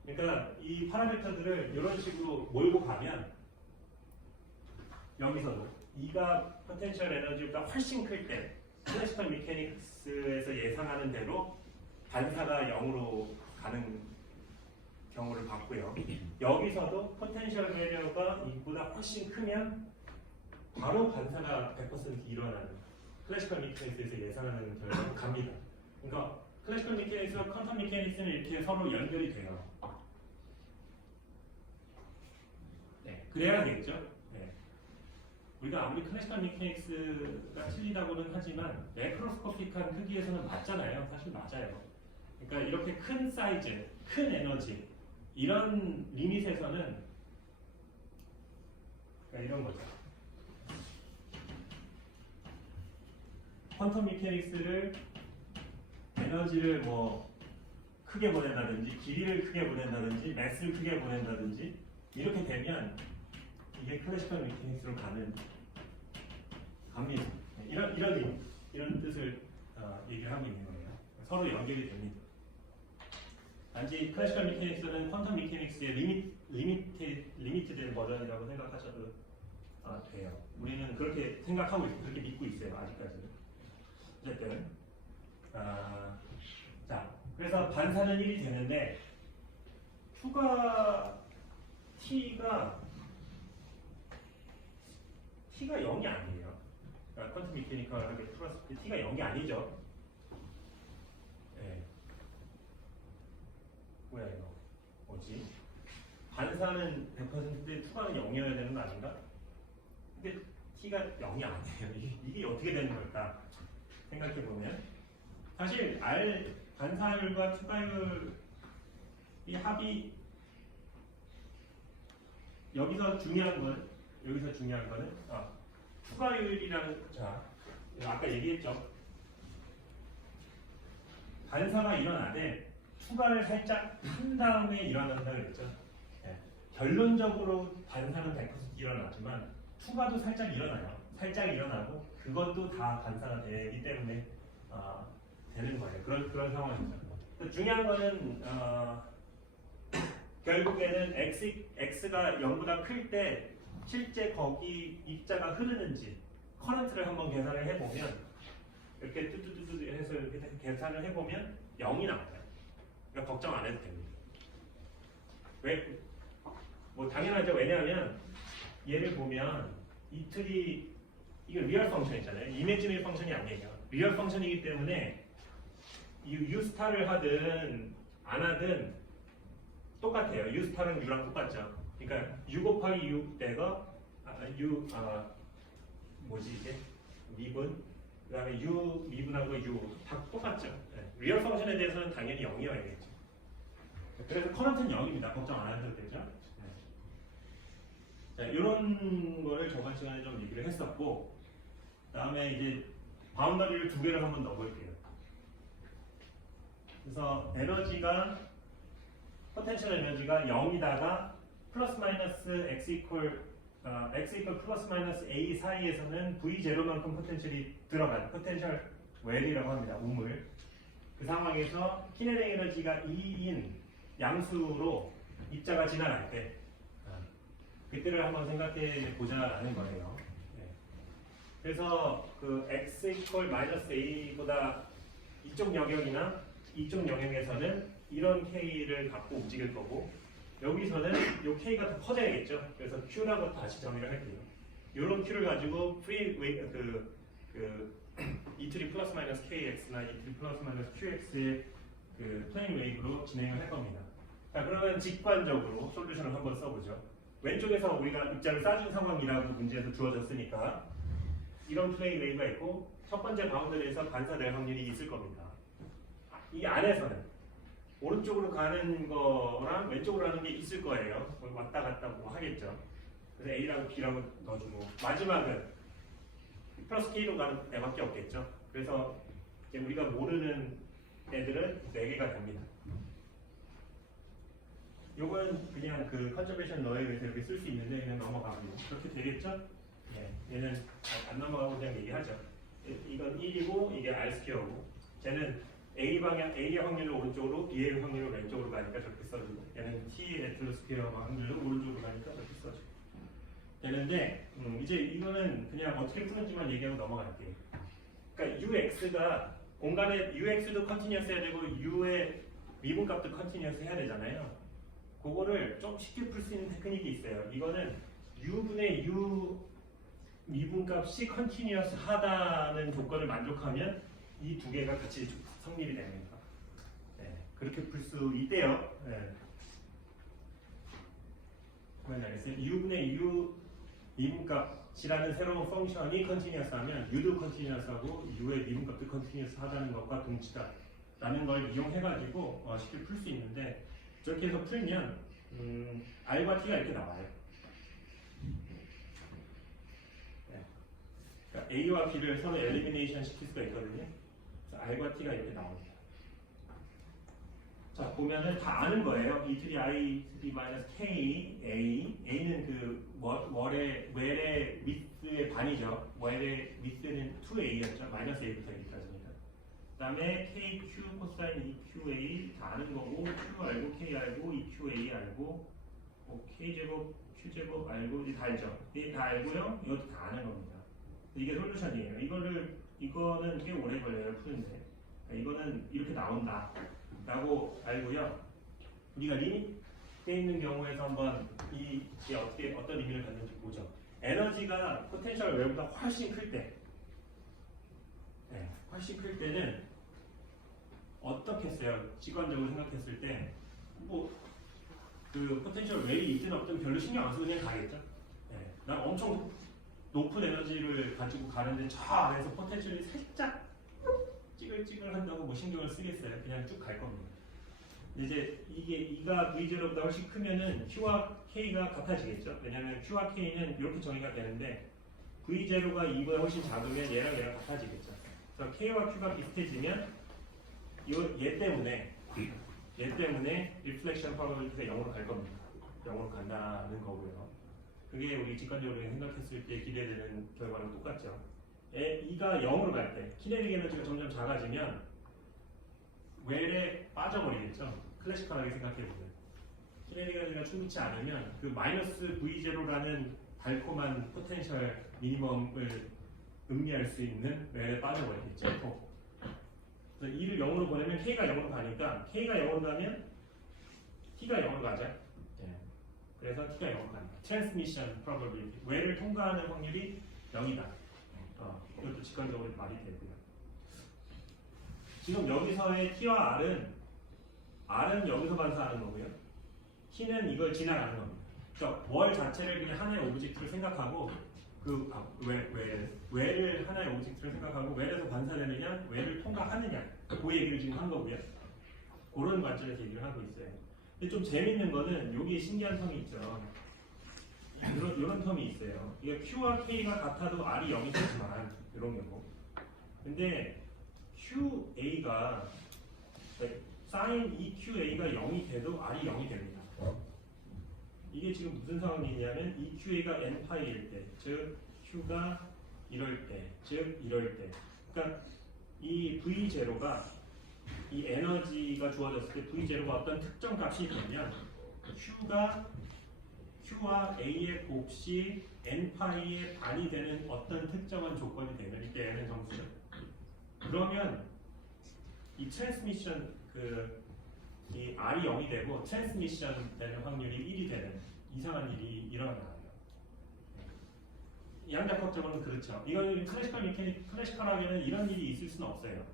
그러니까 이 파라미터들을 이런 식으로 몰고 가면 여기서도 E가 포텐셜 에너지보다 훨씬 클 때 클래시컬 미케닉스에서 예상하는 대로 반사가 0으로 가는 경우를 봤고요. 여기서도 포텐셜 베리어가 이보다 훨씬 크면 바로 반사가 100% 일어나는 클래시컬 미케닉스에서 예상하는 결과로 갑니다. 그러니까 클래시컬 미케닉스와 퀀텀 미케닉스는 이렇게 서로 연결이 돼요. 네, 그래야 되겠죠. 네. 우리가 아무리 클래시컬 미케닉스가 틀리다고는 하지만 매크로스코픽한 크기에서는 맞잖아요. 사실 맞아요. 그러니까 이렇게 큰 사이즈, 큰 에너지 이런 리밋에서는 그러니까 이런 거죠. 퀀텀 미케닉스를 에너지를 뭐 크게 보낸다든지 길이를 크게 보낸다든지 매스를 크게 보낸다든지 이렇게 되면 이게 클래시컬 미케닉스로 갑니다. 이런 뜻을 얘기를 하고 있는 거예요. 서로 연결이 됩니다. 단지 클래시컬 미케닉스는 퀀텀 미케닉스의 리미트된 버전이라고 생각하셔도 돼요. 우리는 그렇게 생각하고 있어요. 그렇게 믿고 있어요. 아직까지는. 어쨌든 자, 그래서 반사는 1이 되는데 T가 0이 아니에요. 그러니까 퀀텀 미케니컬하게 풀었을 때 T가 0이 아니죠. 뭐야 이거? 뭐지? 반사는 100%인데 투과는 0이어야 되는 거 아닌가? 근데 t가 0이 아니에요. 이게 어떻게 되는 걸까? 생각해 보면 사실 R 반사율과 투과율 이 합이 여기서 중요한 거는 투과율이라는 자 아까 얘기했죠. 반사가 일어나되 투과를 살짝 한 다음에 일어난다고 그랬죠. 네. 결론적으로 반사는 100% 일어나지만 투과도 살짝 일어나요. 살짝 일어나고 그것도 다 반사가 되기 때문에 되는 거예요. 그런 상황이죠. 중요한 거는 결국에는 x가 0보다 클 때 실제 거기 입자가 흐르는지 커런트를 한번 계산을 해보면 이렇게 뚜뚜뚜뚜 해서 이렇게 계산을 해보면 0이 나와요. 그러니까 걱정 안 해도 됩니다. 왜? 뭐 당연하죠. 왜냐하면 얘를 보면 이 틀이 이거 리얼 펑션이잖아요. 이미지너리 펑션이 아니에요. 리얼 펑션이기 때문에 이 U 스타를 하든 안 하든 똑같아요. U 스타는 U랑 똑같죠. 그러니까 U 곱하기 U 때가 뭐지 이게 미분 그 다음에 U 미분하고 U 다 똑같죠. 네. 리얼 펑션에 대해서는 당연히 0이어야겠죠. 그래서 커런트는 0입니다. 걱정 안 하셔도 되죠. 네. 자, 이런 거를 저번 시간에 좀 얘기를 했었고, 그 다음에 이제 바운더리를 두 개를 한번 넣어볼게요. 그래서 에너지가 포텐셜 에너지가 0이다가 플러스 마이너스 x 이퀄 플러스 마이너스 a 사이에서는 v0만큼 포텐셜이 들어간 포텐셜 웰이라고 합니다. 우물. 그 상황에서 키네틱 에너지가 2인 양수로 입자가 지나갈 때 그때를 한번 생각해 보자라는 거예요. 네. 그래서 그 x 이퀄 마이너스 a보다 이쪽 영역이나 이쪽 영역에서는 이런 k를 갖고 움직일 거고 여기서는 이 k가 더 커져야겠죠. 그래서 q라고 다시 정의를 할게요. 이런 q를 가지고 E3 플러스 마이너스 kx나 E3 플러스 마이너스 qx의 그 플레인 웨이브로 진행을 할 겁니다. 자, 그러면 직관적으로 솔루션을 한번 써보죠. 왼쪽에서 우리가 입자를 쏴준 상황이라고 문제에서 주어졌으니까 이런 플레인 웨이브가 있고 첫 번째 바운더리에서 반사될 확률이 있을 겁니다. 이 안에서는 오른쪽으로 가는 거랑 왼쪽으로 가는 게 있을 거예요. 왔다 갔다 뭐 하겠죠. 그래서 A라고 B라고 넣어주고 마지막은 플러스 K로 가는 애밖에 없겠죠. 그래서 이제 우리가 모르는 애들은 4개가 됩니다. 요건 그냥 그 컨저베이션 러에 의해서 이렇게 쓸 수 있는데 그냥 넘어가고 그렇게 되겠죠? 네, 얘는 안 넘어가고 그냥 얘기하죠. 이건 1이고 이게 R 스퀘어고 쟤는 A 방향, A의 확률로 오른쪽으로, B의 확률로 왼쪽으로 가니까 저렇게 써주고 얘는 T의 에틀 스퀘어 확률로 오른쪽으로 가니까 저렇게 써주고 되는데 이제 이거는 그냥 어떻게 푸는지만 얘기하고 넘어갈게요. 그러니까 UX가 공간에 UX도 컨티뉴어스 해야 되고 U의 미분값도 컨티뉴어스 해야 되잖아요. 그거를 좀 쉽게 풀 수 있는 테크닉이 있어요. 이거는 U분의 U 미분값이 컨티뉴어스 하다는 조건을 만족하면 이 두 개가 같이 성립이 됩니다. 네, 그렇게 풀 수 있대요. 네. U분의 U 미분값이라는 새로운 펑션이 컨티뉴어스 하면 U도 컨티뉴어스하고 U의 미분값도 컨티뉴어스 하다는 것과 동치다 라는 걸 이용해가지고 쉽게 풀 수 있는데 저렇게 해서 풀면 R과 T가 이렇게 나와요. 네. 그러니까 A와 B를 서로 엘리미네이션 시킬 수가 있거든요. 그래서 R과 T가 이렇게 나옵니다. 자, 보면은 다 아는 거예요. E3 I, E3-K, A. A는 그 웰의 위스의 반이죠. 웰의 위스는 2A였죠. 마이너스 A부터 A까지입니다. 그 다음에 K, Q, 코사인 EQA 다 아는 거고 Q 알고 K 알고 EQA 알고 K제곱, Q제곱 알고 이제 다 알죠. 다 알고요. 이것도 다 아는 겁니다. 이게 솔루션이에요. 이거는 꽤 오래 걸려요. 푸는데. 이거는 이렇게 나온다 라고 알고요. 우리가 리밋되어 있는 경우에서 한번 이게 어떤 의미를 갖는지 보죠. 에너지가 포텐셜 웰보다 훨씬 클 때, 훨씬 클 때는 어떻게 했어요? 직관적으로 생각했을 때, 뭐 그 포텐셜 웰이 있든 없든 별로 신경 안 쓰고 그냥 가겠죠. 예. 난 엄청 높은 에너지를 가지고 가는데 저 안에서 포텐셜이 살짝 찌글찌글 한다고 뭐 신경을 쓰겠어요. 그냥 쭉 갈 겁니다. 이제 이게 E가 V0보다 훨씬 크면은 Q와 K가 같아지겠죠. 왜냐하면 Q와 K는 이렇게 정의가 되는데 V0가 E보다 훨씬 작으면 얘랑 같아지겠죠. 그래서 K와 Q가 비슷해지면 얘 때문에 리플렉션 프로바빌리티가 0으로 갈 겁니다. 0으로 간다는 거고요. 그게 우리 직관적으로 생각했을 때 기대되는 결과랑 똑같죠. E가 0으로 갈 때 키네틱 에너지가 점점 작아지면 웰에 빠져버리겠죠. 클래시컬하게 생각해보면 키네틱 에너지가 충분치 않으면 그 마이너스 V0라는 달콤한 포텐셜 미니멈을 음미할 수 있는 웰에 빠져버리겠죠. 그래서 E를 0으로 보내면 K가 0으로 가니까 K가 0으로 가면 T가 0으로 가죠. 예. 그래서 T가 0으로 가니까 트랜스미션 프로버빌리티 웰을 통과하는 확률이 0이다. 이것도 직관적으로 말이 되고요. 지금 여기서의 T와 R은 여기서 반사하는 거고요. T는 이걸 지나가는 겁니다. 그러니까 월 자체를 그냥 하나의 오브젝트를 생각하고 웰을 하나의 오브젝트를 생각하고 웰에서 반사되느냐, 웰을 통과하느냐 그 얘기를 지금 한 거고요. 그런 관점에서 얘기를 하고 있어요. 근데 좀 재밌는 거는 여기 신기한 텀이 있죠. 이런 텀이 있어요. 이게 Q와 K가 같아도 R이 0이 되지만 이런 경우. 근데 QA가 sin EQA가 0이 돼도 R이 0이 됩니다. 이게 지금 무슨 상황이냐면 EQA가 n파이일 때, 즉 Q가 이럴 때, 즉 이럴 때. 그러니까 이 V0가 이 에너지가 주어졌을 때 V0가 어떤 특정 값이 되면 Q와 A의 곱이 n파이의 반이 되는 어떤 특정한 조건이 되면 이게 N은 정수죠. 그러면 이 트랜스미션 이 R이 0이 되고 트랜스미션 되는 확률이 1이 되는 이상한 일이 일어나요. 양자역학적으로는 그렇죠. 이건 클래시컬하게는 이런 일이 있을 수는 없어요.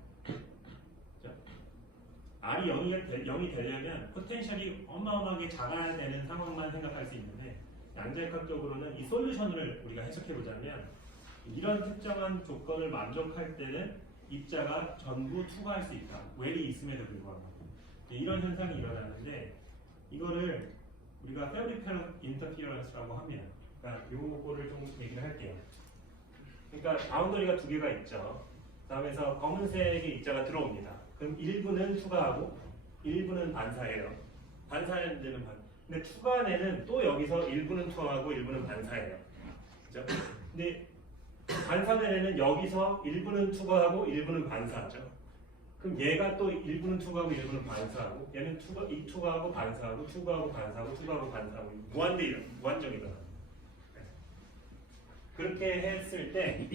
그렇죠? R이 0이 되려면 포텐셜이 어마어마하게 작아야 되는 상황만 생각할 수 있는데 양자역학적으로는 이 솔루션을 우리가 해석해보자면 이런 특정한 조건을 만족할 때는 입자가 전부 투과할 수 있다. 웰이 있음에도 불구하고 이런 현상이 일어나는데 이거를 우리가 페어리페럴 인터피어런스라고 합니다. 그러니까 요거를 좀 얘기를 할게요. 그러니까 바운더리가 두 개가 있죠. 그다음에서 검은색의 입자가 들어옵니다. 그럼 일부는 투과하고 일부는 반사해요. 반사되는 근데 투과내는 또 여기서 일부는 투과하고 일부는 반사해요. 그죠? 근데 반사되는 여기서 일부는 투과하고 일부는 반사하죠. 그럼 얘가 또 일부는 투과하고 일부는 반사하고 얘는 투과하고 반사하고 투과하고 반사하고 투과하고 반사하고 무한정이거든요. 그렇게 했을 때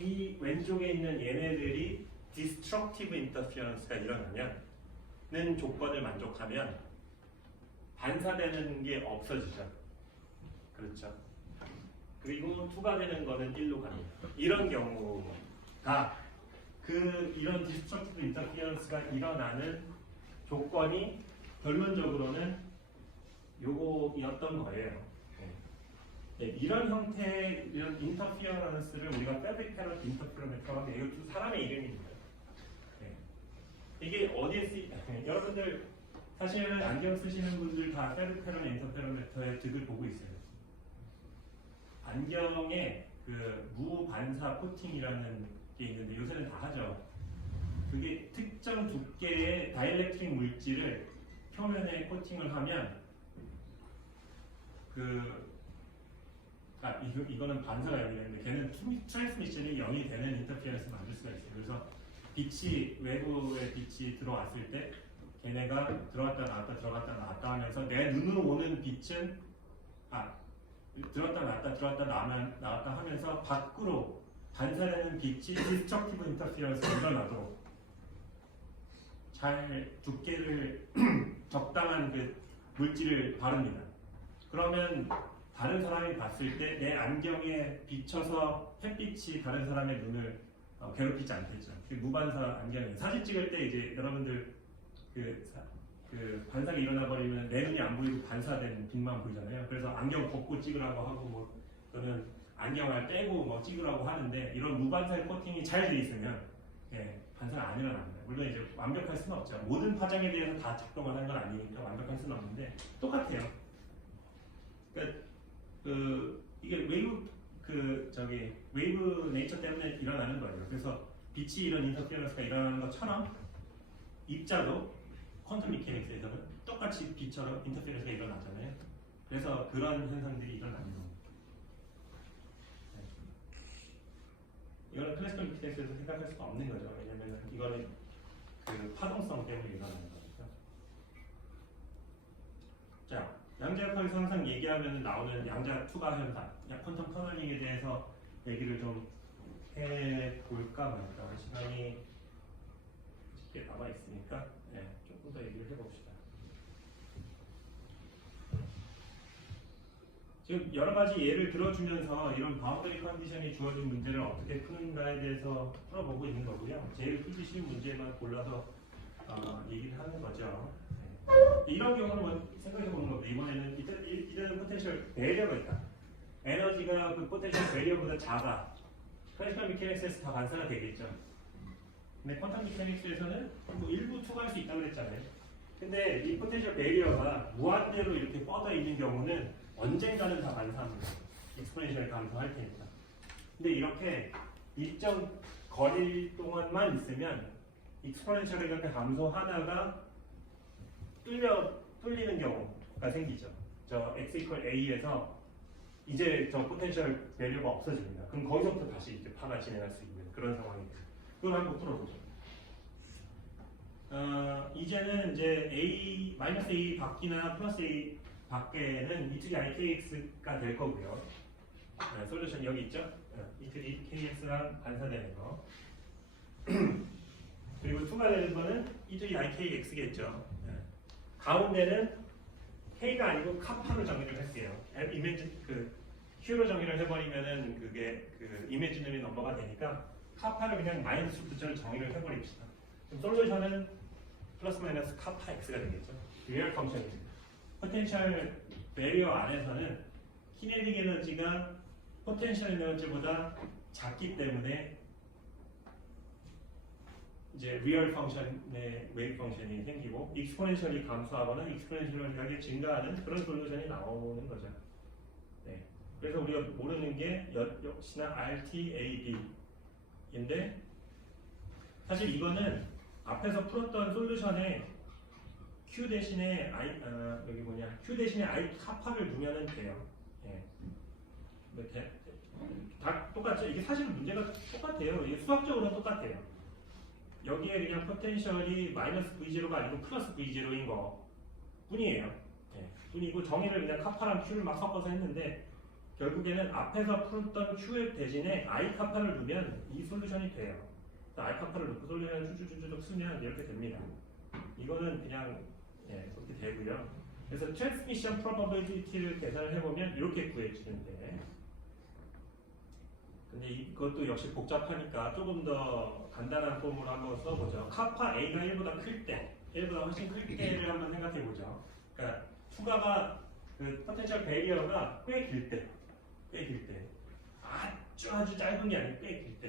이 왼쪽에 있는 얘네들이 destructive interference가 일어나면 조건을 만족하면 반사되는 게 없어지죠. 그렇죠. 그리고 투과되는 거는 1로 갑니다. 이런 경우가 이런 디스트럭티브 인터피어런스가 일어나는 조건이 결론적으로는 요거였던 거예요. 네, 이런 형태의 이런 인터피어런스를 우리가 패브릭 인터피어런스라고 하면 이것도 사람의 이름입니다. 네. 이게 어디에 여러분들 사실 안경 쓰시는 분들 다 패브릭 인터피어런스의 득을 보고 있어요. 안경에 무반사 코팅이라는 게 있는데 요새는 다 하죠. 그게 특정 두께의 다이엘렉트릭 물질을 표면에 코팅을 하면 이거는 반사가 0이 되는데 걔는 트랜스미션이 0이 되는 인터피어런스를 만들 수가 있어요. 그래서 외부의 빛이 들어왔을 때 걔네가 들어갔다 나왔다 하면서 내 눈으로 오는 빛은 들어왔다 나왔다 하면서 밖으로 반사되는 빛이 디스트럭티브 인터피어런스가 일어나도록 잘 두께를 적당한 물질을 바릅니다. 그러면 다른 사람이 봤을 때 내 안경에 비쳐서 햇빛이 다른 사람의 눈을 괴롭히지 않겠죠. 무반사 안경이 사진 찍을 때 이제 여러분들 그 반사가 일어나 버리면 내 눈이 안 보이고 반사된 빛만 보이잖아요. 그래서 안경 벗고 찍으라고 하고 뭐 또는 안경을 빼고 뭐 찍으라고 하는데 이런 무반사의 코팅이 잘 돼 있으면 반사가 안 일어납니다. 물론 이제 완벽할 수는 없죠. 모든 화장에 대해서 다 작동을 하는 건 아니니까 완벽할 수는 없는데 똑같아요. 그러니까 이게 웨이브 네이처 때문에 일어나는 거예요. 그래서 빛이 이런 인터페런스가 일어나는 것처럼 입자도 퀀텀 미케닉스에서는 똑같이 빛처럼 인터페런스가 일어나잖아요. 그래서 그런 현상들이 일어나는 겁니다. 이거는 클래시컬 미케닉스에서 생각할 수가 없는 거죠. 왜냐면 이거는 그 파동성 때문에 일어나는 거니까. 자, 양자역학에서 항상 얘기하면 나오는 양자 투과 현상, 퀀텀 터널링에 대해서 얘기를 좀 해볼까 말까. 시간이 꽤 남아 있으니까 조금 더 얘기를 해봅시다. 지금 여러 가지 예를 들어주면서 이런 바운더리 컨디션이 주어진 문제를 어떻게 푸는가에 대해서 풀어보고 있는 거고요. 제일 풀기 쉬운 문제만 골라서 얘기를 하는 거죠. 이런 경우는 뭐 생각해 보는 겁니다. 이번에는 이때는 포텐셜 배리어가 있다. 에너지가 그 포텐셜 배리어보다 작아. 클래시컬 미케닉스에서 다 반사가 되겠죠. 근데 퀀텀 미케닉스에서는 뭐 일부 투과할 수 있다고 그랬잖아요. 근데 이 포텐셜 배리어가 무한대로 이렇게 뻗어 있는 경우는 언젠가는 다 반사합니다. 익스포넨셜 감소할 테니까. 근데 이렇게 일정 거리 동안만 있으면 익스포넨셜 이렇게 감소하다가 뚫리는 경우가 생기죠. 저 x equal a에서 이제 저 포텐셜 배리어가 없어집니다. 그럼 거기서부터 다시 이제 파가 진행할 수 있는 그런 상황입니다. 그걸 한번 풀어보죠. 이제는 이제 a -a 밖이나 +a 밖에는 이틀이 ikx가 될 거고요. 솔루션 여기 있죠? 이틀이 kx랑 반사되는 거. 그리고 추가되는 거는 이틀이 ikx겠죠. 가운데는 k가 아니고 카파로 정의를 했어요. q로 정의를 해버리면은 그게 그 이미지너리 넘버가 되니까 카파를 그냥 마이너스 붙여서 정의를 해버립시다. 그럼 솔루션은 플러스 마이너스 카파 x가 되겠죠. 리얼 펑션입니다. 포텐셜 배리어 안에서는 키네틱 에너지가 포텐셜 에너지보다 작기 때문에 이제 리얼 펑션의 웨이브 펑션이 생기고 익스포넨셜이 감소하거나 익스포넨셜이 증가하는 그런 솔루션이 나오는 거죠. 네. 그래서 우리가 모르는 게 역시나 RTAB인데 사실 이거는 앞에서 풀었던 솔루션에 Q 대신에 Q 대신에 I 카파를 두면은 돼요. 예. 다 똑같죠? 이게 사실 문제가 똑같아요. 이게 수학적으로 똑같아요. 여기에 그냥 포텐셜이 마이너스 V0가 아니고 플러스 V0인 거 뿐이에요. 예. 뿐이고 정의를 그냥 카파랑 Q를 막 섞어서 했는데 결국에는 앞에서 풀었던 Q 대신에 I 카파를 두면 이 솔루션이 돼요. I 카파를 놓고 솔루션을 쭉쭉쭉쭉 쓰면 이렇게 됩니다. 이거는 그냥 그렇게 되고요. 그래서 트랜스미션 프로버빌리티를 계산을 해보면 이렇게 구해지는데 근데 이것도 역시 복잡하니까 조금 더 간단한 폼으로 한번 써보죠. 카파 A가 1보다 클 때, 1보다 훨씬 클 때를 한번 생각해보죠. 그러니까 추가가 그 포텐셜 배리어가 꽤 길 때, 아주 짧은 게 아니고 꽤 길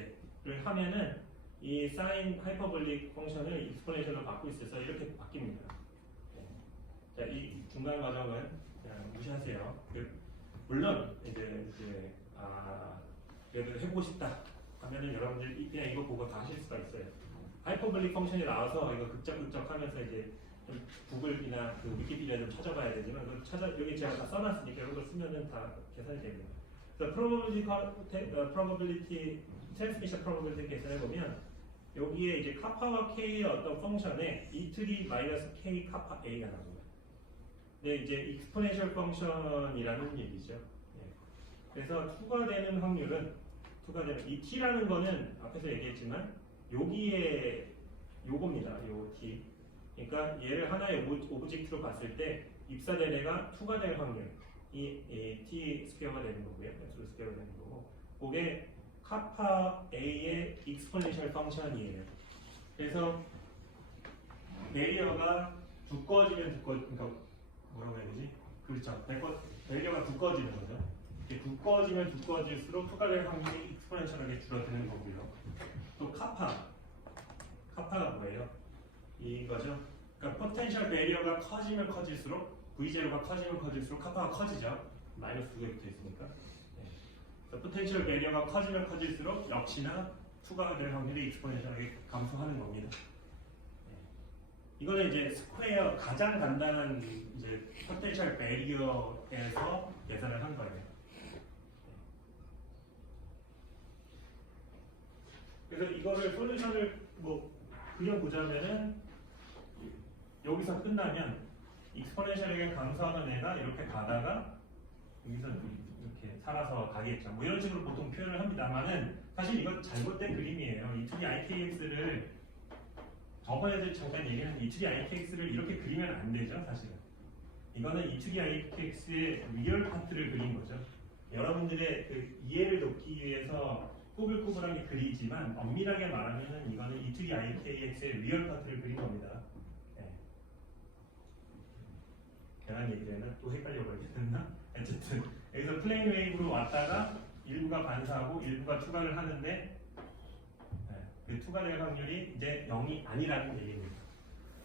때를 하면은 이 사인 하이퍼볼릭 펑션을 익스포넨셜로 바꿀 수 있어서 이렇게 바뀝니다. 자, 이 중간 과정은 그냥 무시하세요. 물론 이제 그래도 해보고 싶다 하면은 여러분들 그냥 이거 보고 다 하실 수가 있어요. 하이퍼볼릭 펑션이 나와서 이거 극적극적 하면서 이제 좀 구글이나 그 위키피디아 좀 찾아봐야 되지만 여기 제가 다 써놨으니까 이걸 쓰면은 다 계산이 됩니다. 그래서 probability transmission probability 계산해 보면 여기에 이제 카파와 k의 어떤 펑션에 이틀이 마이너스 k 카파 a가 나옵니다. 네, 이제 익스포넨셜 펑션이라는 얘기죠. 네. 그래서 투과되는 확률은 이 t라는 거는 앞에서 얘기했지만 여기에 요겁니다. 요 t. 그러니까 얘를 하나의 오브젝트로 봤을 때 입사된 애가 투과될 확률 이 t 스퀘어가 되는 거고요. x 스퀘어가 되는 거고 그게 카파 a의 익스포넨셜 펑션이에요. 그래서 베리어가 그러니까 뭐라고 해야 되지? 그렇죠. 베리어가 두꺼워지는 거죠. 이렇게 두꺼워질수록 투과될 확률이 익스포넨셜하게 줄어드는 거고요. 또 카파가 뭐예요? 이거죠. 그러니까 포텐셜 베리어가 커지면 커질수록 V0가 커지면 커질수록 카파가 커지죠. 마이너스 2개 붙어 있으니까. 네. 포텐셜 베리어가 커지면 커질수록 역시나 투과가 될 확률이 익스포넨셜하게 감소하는 겁니다. 네. 이거는 이제 스퀘어 가장 간단한 이제 포텐셜 베리어에서 계산을 한 거예요. 그래서 이거를 솔루션을 뭐 그려보자면은 여기서 끝나면 익스포넨셜하게 감소하는 애가 이렇게 가다가 여기서 이렇게 살아서 가겠죠. 뭐 이런 식으로 보통 표현을 합니다만은 사실 이건 잘못된 그림이에요. E2D IKX를 저번에도 잠깐 얘기한 E2D IKX를 이렇게 그리면 안 되죠, 사실은. 이거는 E2D IKX의 리얼 파트를 그린 거죠. 여러분들의 그 이해를 돕기 위해서 꾸불꾸불하게 그리지만 엄밀하게 말하면 이거는 E2D IKX의 리얼 파트를 그린 겁니다. 네. 계란 얘기를 했나? 또 헷갈려 버리겠나? 어쨌든 여기서 플레인 웨이브로 왔다가 일부가 반사하고 일부가 투과를 하는데 네. 그 투과될 확률이 이제 0이 아니라는 얘기입니다.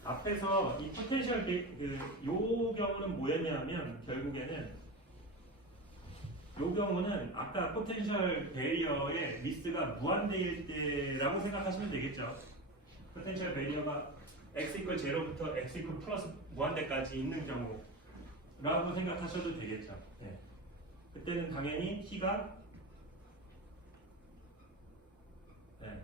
앞에서 이 포텐셜 요 경우는 뭐였냐면 결국에는 이 경우는 아까 포텐셜 베리어의 위스가 무한대일 때라고 생각하시면 되겠죠. 포텐셜 베리어가 x 이퀄 0부터 x 이퀄 플러스 무한대까지 있는 경우라고 생각하셔도 되겠죠. 네. 그때는 당연히 t가 네.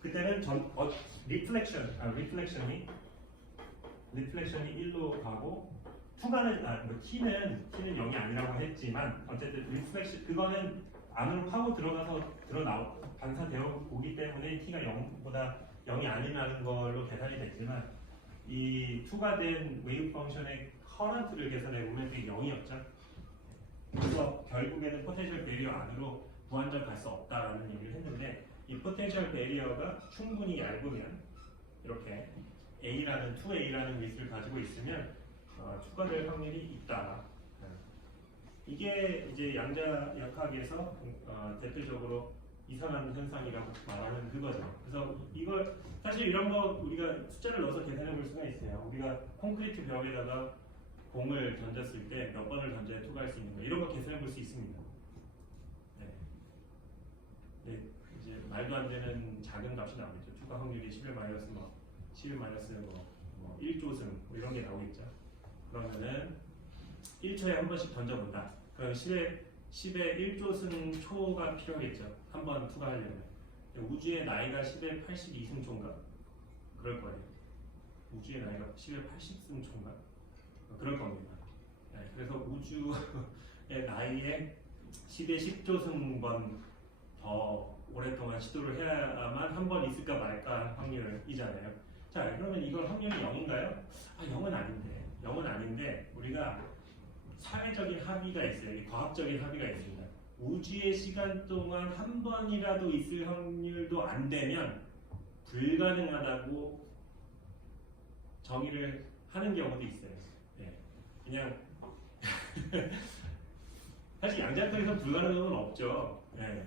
그때는 리플렉션이 1로 가고 투가는 t는 0이 아니라고 했지만 어쨌든 리플렉션 그거는 안으로 파고 들어가서 반사되어 오기 때문에 t가 0보다 0이 아니라는 걸로 계산이 됐지만 이 투가된 웨이브 펑션의 커런트를 계산해 보면 그게 0이었죠. 그래서 결국에는 포텐셜 베리어 안으로 무한정 갈 수 없다라는 얘기를 했는데 이 포텐셜 베리어가 충분히 얇으면 이렇게 A라는 2A라는 위스를 가지고 있으면 추가될 확률이 있다. 이게 이제 양자역학에서 대표적으로 이상한 현상이라고 말하는 그거죠. 그래서 이걸 사실 이런 거 우리가 숫자를 넣어서 계산해 볼 수가 있어요. 우리가 콘크리트 벽에다가 공을 던졌을 때 몇 번을 던져야 투과할 수 있는 거 이런 거 계산해 볼 수 있습니다. 네. 이제 말도 안 되는 작은 값이 나오겠죠. 투과 확률이 11 마이너스 1조승 뭐 이런 게 나오겠죠. 그러면은 1초에 한 번씩 던져본다. 그럼 10의 1조승 초가 필요하겠죠. 한 번 투과하려면. 우주의 나이가 10의 82승 초인가? 그럴 거예요. 우주의 나이가 10의 80승 초인가? 그럴 겁니다. 네, 그래서 우주의 나이에 10의 10조승번 더 오랫동안 시도를 해야만 한 번 있을까 말까 확률이잖아요. 자, 그러면 이건 확률이 0인가요? 0은 아닌데. 0은 아닌데 우리가 사회적인 합의가 있어요. 과학적인 합의가 있습니다. 우주의 시간 동안 한 번이라도 있을 확률도 안 되면 불가능하다고 정의를 하는 경우도 있어요. 네. 그냥 사실 양자역학에서 불가능한 건 없죠. 네.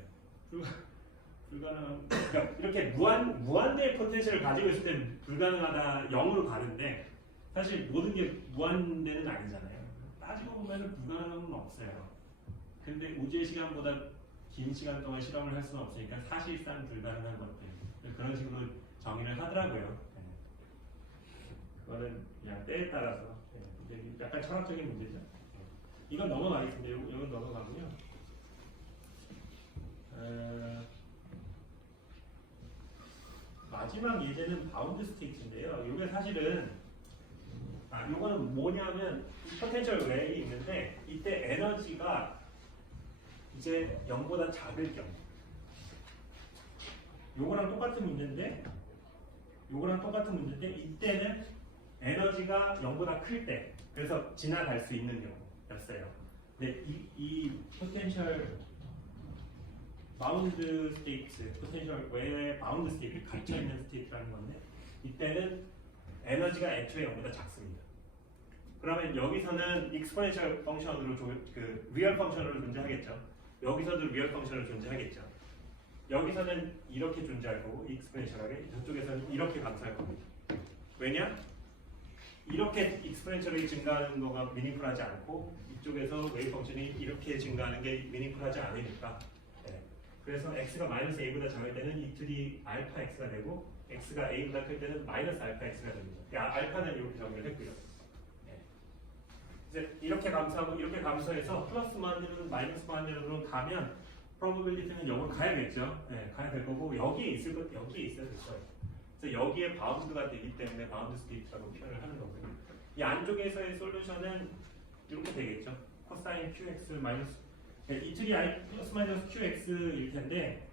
불가능한 그러니까 이렇게 무한대의 포텐셜을 가지고 있을 때 불가능하다 0으로 가는데 사실 모든 게 무한대는 아니잖아요. 따지고 보면 불가능한 건 없어요. 근데 우주의 시간보다 긴 시간 동안 실험을 할 수는 없으니까 사실상 불가능한 것들 그런 식으로 정의를 하더라고요. 네. 그거는 그냥 때에 따라서 약간 철학적인 문제죠. 이건 넘어가겠습니다. 이건 넘어가고요. 마지막 예제는 바운드 스테이트인데요. 이게 사실은 이거는 뭐냐면 포텐셜 외에 있는데 이때 에너지가 이제 0보다 작을 경우 요거랑 똑같은 문제인데 이때는 에너지가 0보다 클 때 그래서 지나갈 수 있는 경우였어요. 네, 이 포텐셜 바운드 스테이트, 포텐셜 외에 바운드 스테이트, 갇혀 있는 스테이트라는 건데 이때는 에너지가 애초에 0보다 작습니다. 그러면 여기서는 익스포넨셜 펑션으로 그 리얼 펑션으로 존재하겠죠. 여기서도 리얼 펑션으로 존재하겠죠. 여기서는 이렇게 존재할 거고 익스포넨셜하게, 저쪽에서는 이렇게 감소할 겁니다. 왜냐? 이렇게 익스포넨셜이 증가하는 거가 미닝풀하지 않고 이쪽에서 웨이브 펑션이 이렇게 증가하는 게 미닝풀하지 않으니까. 네. 그래서 x가 마이너스 a보다 작을 때는 이 둘이 알파 x가 되고 x가 a보다 클 때는 마이너스 알파 x가 됩니다. 알파는 이렇게 정렬했고요. 네. 이제 이렇게 감소하고 이렇게 감소해서 플러스 무한대로 마이너스 무한대로 가면 probability는 0으로 가야겠죠. 네, 가야 될 거고 여기에 있어야 될 거예요. 그래서 여기에 바운드가 되기 때문에 바운드 스테이트라고 표현을 하는 거고요. 이 안쪽에서의 솔루션은 이렇게 되겠죠. 코사인 qx 마이너스 이 틀이 플러스 마이너스 qx일 텐데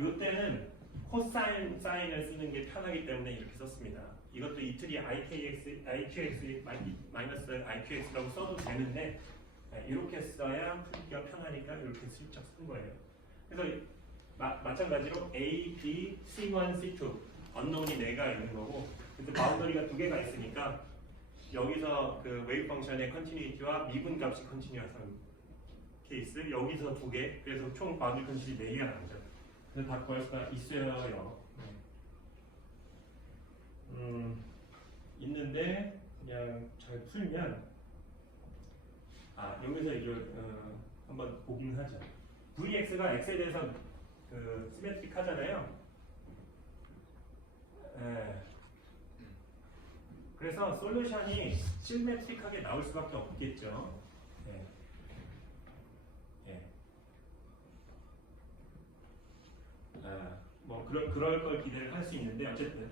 이때는 코사인 사인을 쓰는 게 편하기 때문에 이렇게 썼습니다. 이것도 이 틀이 iqx 마이너스 iqx라고 써도 되는데 이렇게 써야 풀기가 편하니까 이렇게 슬쩍 쓴 거예요. 그래서 마찬가지로 A, B, C1, C2 언노운이 4가 있는 거고 그래서 바운더리가 2개가 있으니까 여기서 그 웨이브 펑션의 컨티뉴이티와 미분 값이 컨티뉴어한 케이스 여기서 2개 그래서 총 바운더리 컨디션이 4개가 나오죠. 그래서 다 구할 수가 있어요. 있는데 그냥 잘 풀면 여기서 이제 한번 보긴 하죠. Vx가 x에 대해서 그 시메트릭 하잖아요. 그래서 솔루션이 시메트릭하게 나올 수밖에 없겠죠. 뭐 그럴 걸 기대를 할 수 있는데 어쨌든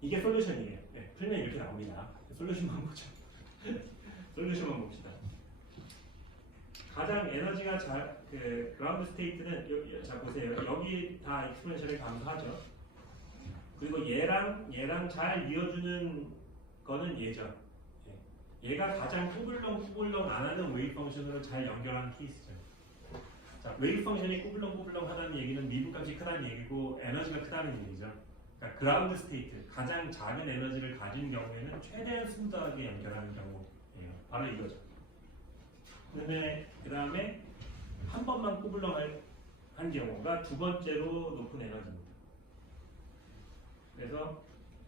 이게 솔루션이에요. 풀면 이렇게 나옵니다. 솔루션만 보죠. 솔루션만 봅시다. 가장 에너지가 그 그라운드 스테이트는 자 보세요. 여기 다 익스포넨셜이 감소하죠. 그리고 얘랑 잘 이어주는 거는 얘죠. 얘가 가장 꾸불렁꾸불렁 안 하는 웨이브 펑션으로 잘 연결하는 케이스죠. 자, 웨이브 펑션이 꾸불렁꾸불렁 하다는 얘기는 미분값이 크다는 얘기고 에너지가 크다는 얘기죠. 그러니까 그라운드 스테이트, 가장 작은 에너지를 가진 경우에는 최대한 스무드하게 연결하는 경우예요. 바로 이거죠. 그 다음에 한 번만 꾸불렁 한 경우가 두 번째로 높은 에너지입니다. 그래서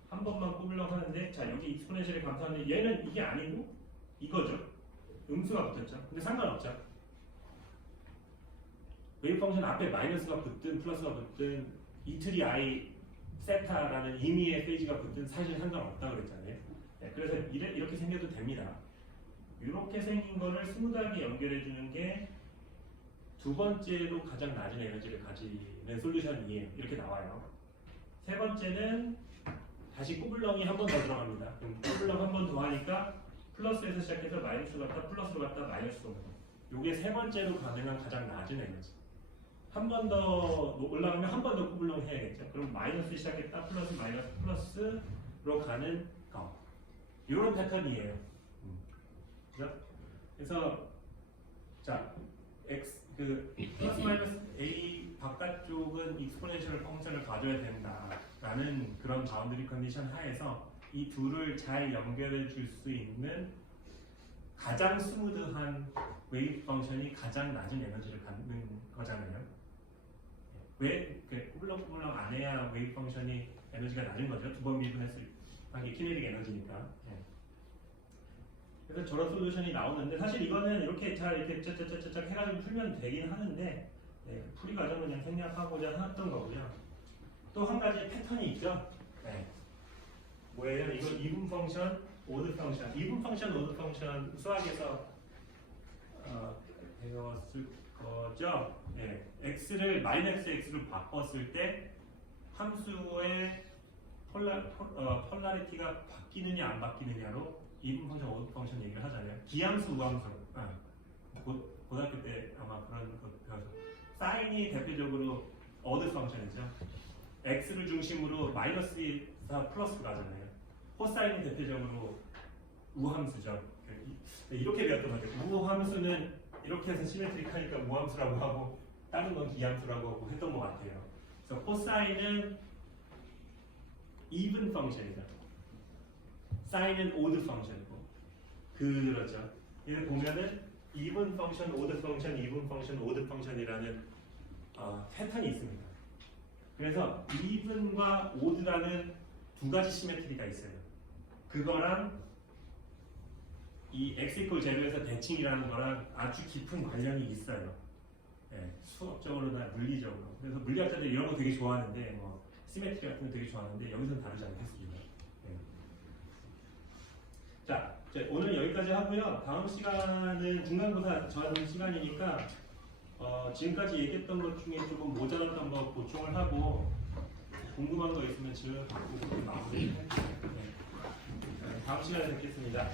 한 번만 꾸불렁 하는데 자 여기 익스포넨셜이 감소하는데 얘는 이게 아니고 이거죠. 음수가 붙었죠. 근데 상관없죠. 웨이브 펑션 앞에 마이너스가 붙든 플러스가 붙든 이틀이 i 세타라는 임의의 페이지가 붙든 사실 상관없다고 그랬잖아요. 그래서 이렇게 생겨도 됩니다. 이렇게 생긴 거를 스무드하게 연결해 주는 게 두 번째로 가장 낮은 에너지를 가지는 솔루션이에요. 이렇게 나와요. 세 번째는 다시 꾸불렁이 한 번 더 들어갑니다. 그럼 꾸불렁 한 번 더 하니까 플러스에서 시작해서 마이너스로 갔다 플러스로 갔다 마이너스로 갔다. 이게 세 번째로 가능한 가장 낮은 에너지. 한 번 더 올라가면 한 번 더 꾸불렁 해야겠죠. 그럼 마이너스 시작했다 플러스 마이너스 플러스로 가는 거. 이런 패턴이에요. 그죠? 그래서 자 x 그 플러스 마이너스 a 바깥쪽은 익스포넨셜 펑션을 가져야 된다라는 그런 바운드리 컨디션 하에서 이 둘을 잘 연결해 줄 수 있는 가장 스무드한 웨이브 펑션이 가장 낮은 에너지를 갖는 거잖아요. 왜 꾸불렁꾸불렁 안 해야 웨이브 펑션이 에너지가 낮은 거죠? 두 번 미분했을 때 키네틱 에너지니까. 그래서 저런 솔루션이 나오는데 사실 이거는 이렇게 잘 이렇게 짝짝짝짝 해가지고 풀면 되긴 하는데 풀이 과정을 그냥 생략하고자 했던 거고요. 또 한 가지 패턴이 있죠. 뭐예요? 이거 이분 펑션, 오드 펑션. 이분 펑션, 오드 펑션 수학에서 배웠을 거죠. x를 마이너스 x로 바꿨을 때 함수의 폴라리티가 바뀌느냐 안 바뀌느냐로 이분 펑션, 오드 펑션 얘기를 하잖아요. 기함수, 우함수. 고등학교 때 아마 그런 거 배워서 사인이 대표적으로 오드 펑션이죠. x를 중심으로 마이너스에서 플러스로 가잖아요. 코사인은 대표적으로 우함수죠. 이렇게 배웠던 것 같아요. 우함수는 이렇게 해서 시메트릭하니까 우함수라고 하고 다른 건 기함수라고 하고 했던 것 같아요. 그래서 코사인은 even 펑션이죠. 사인은 odd 펑션이고 그렇죠. 여기 보면은 even 펑션, odd 펑션, even 펑션, odd 펑션이라는 패턴이 있습니다. 그래서 even과 odd라는 두 가지 시메트리가 있어요. 그거랑 이 x equal 0에서 대칭이라는 거랑 아주 깊은 관련이 있어요. 네, 수학적으로나 물리적으로. 그래서 물리학자들이 이런 거 되게 좋아하는데 뭐 시메트리 같은 거 되게 좋아하는데 여기서는 다루지 않겠습니다. 네. 자, 오늘 여기까지 하고요. 다음 시간은 중간고사 전 시간이니까 지금까지 얘기했던 것 중에 조금 모자랐던 거 보충을 하고 궁금한 거 있으면 질문 받고 마무리 할게요. 네. 다음 시간에 뵙겠습니다.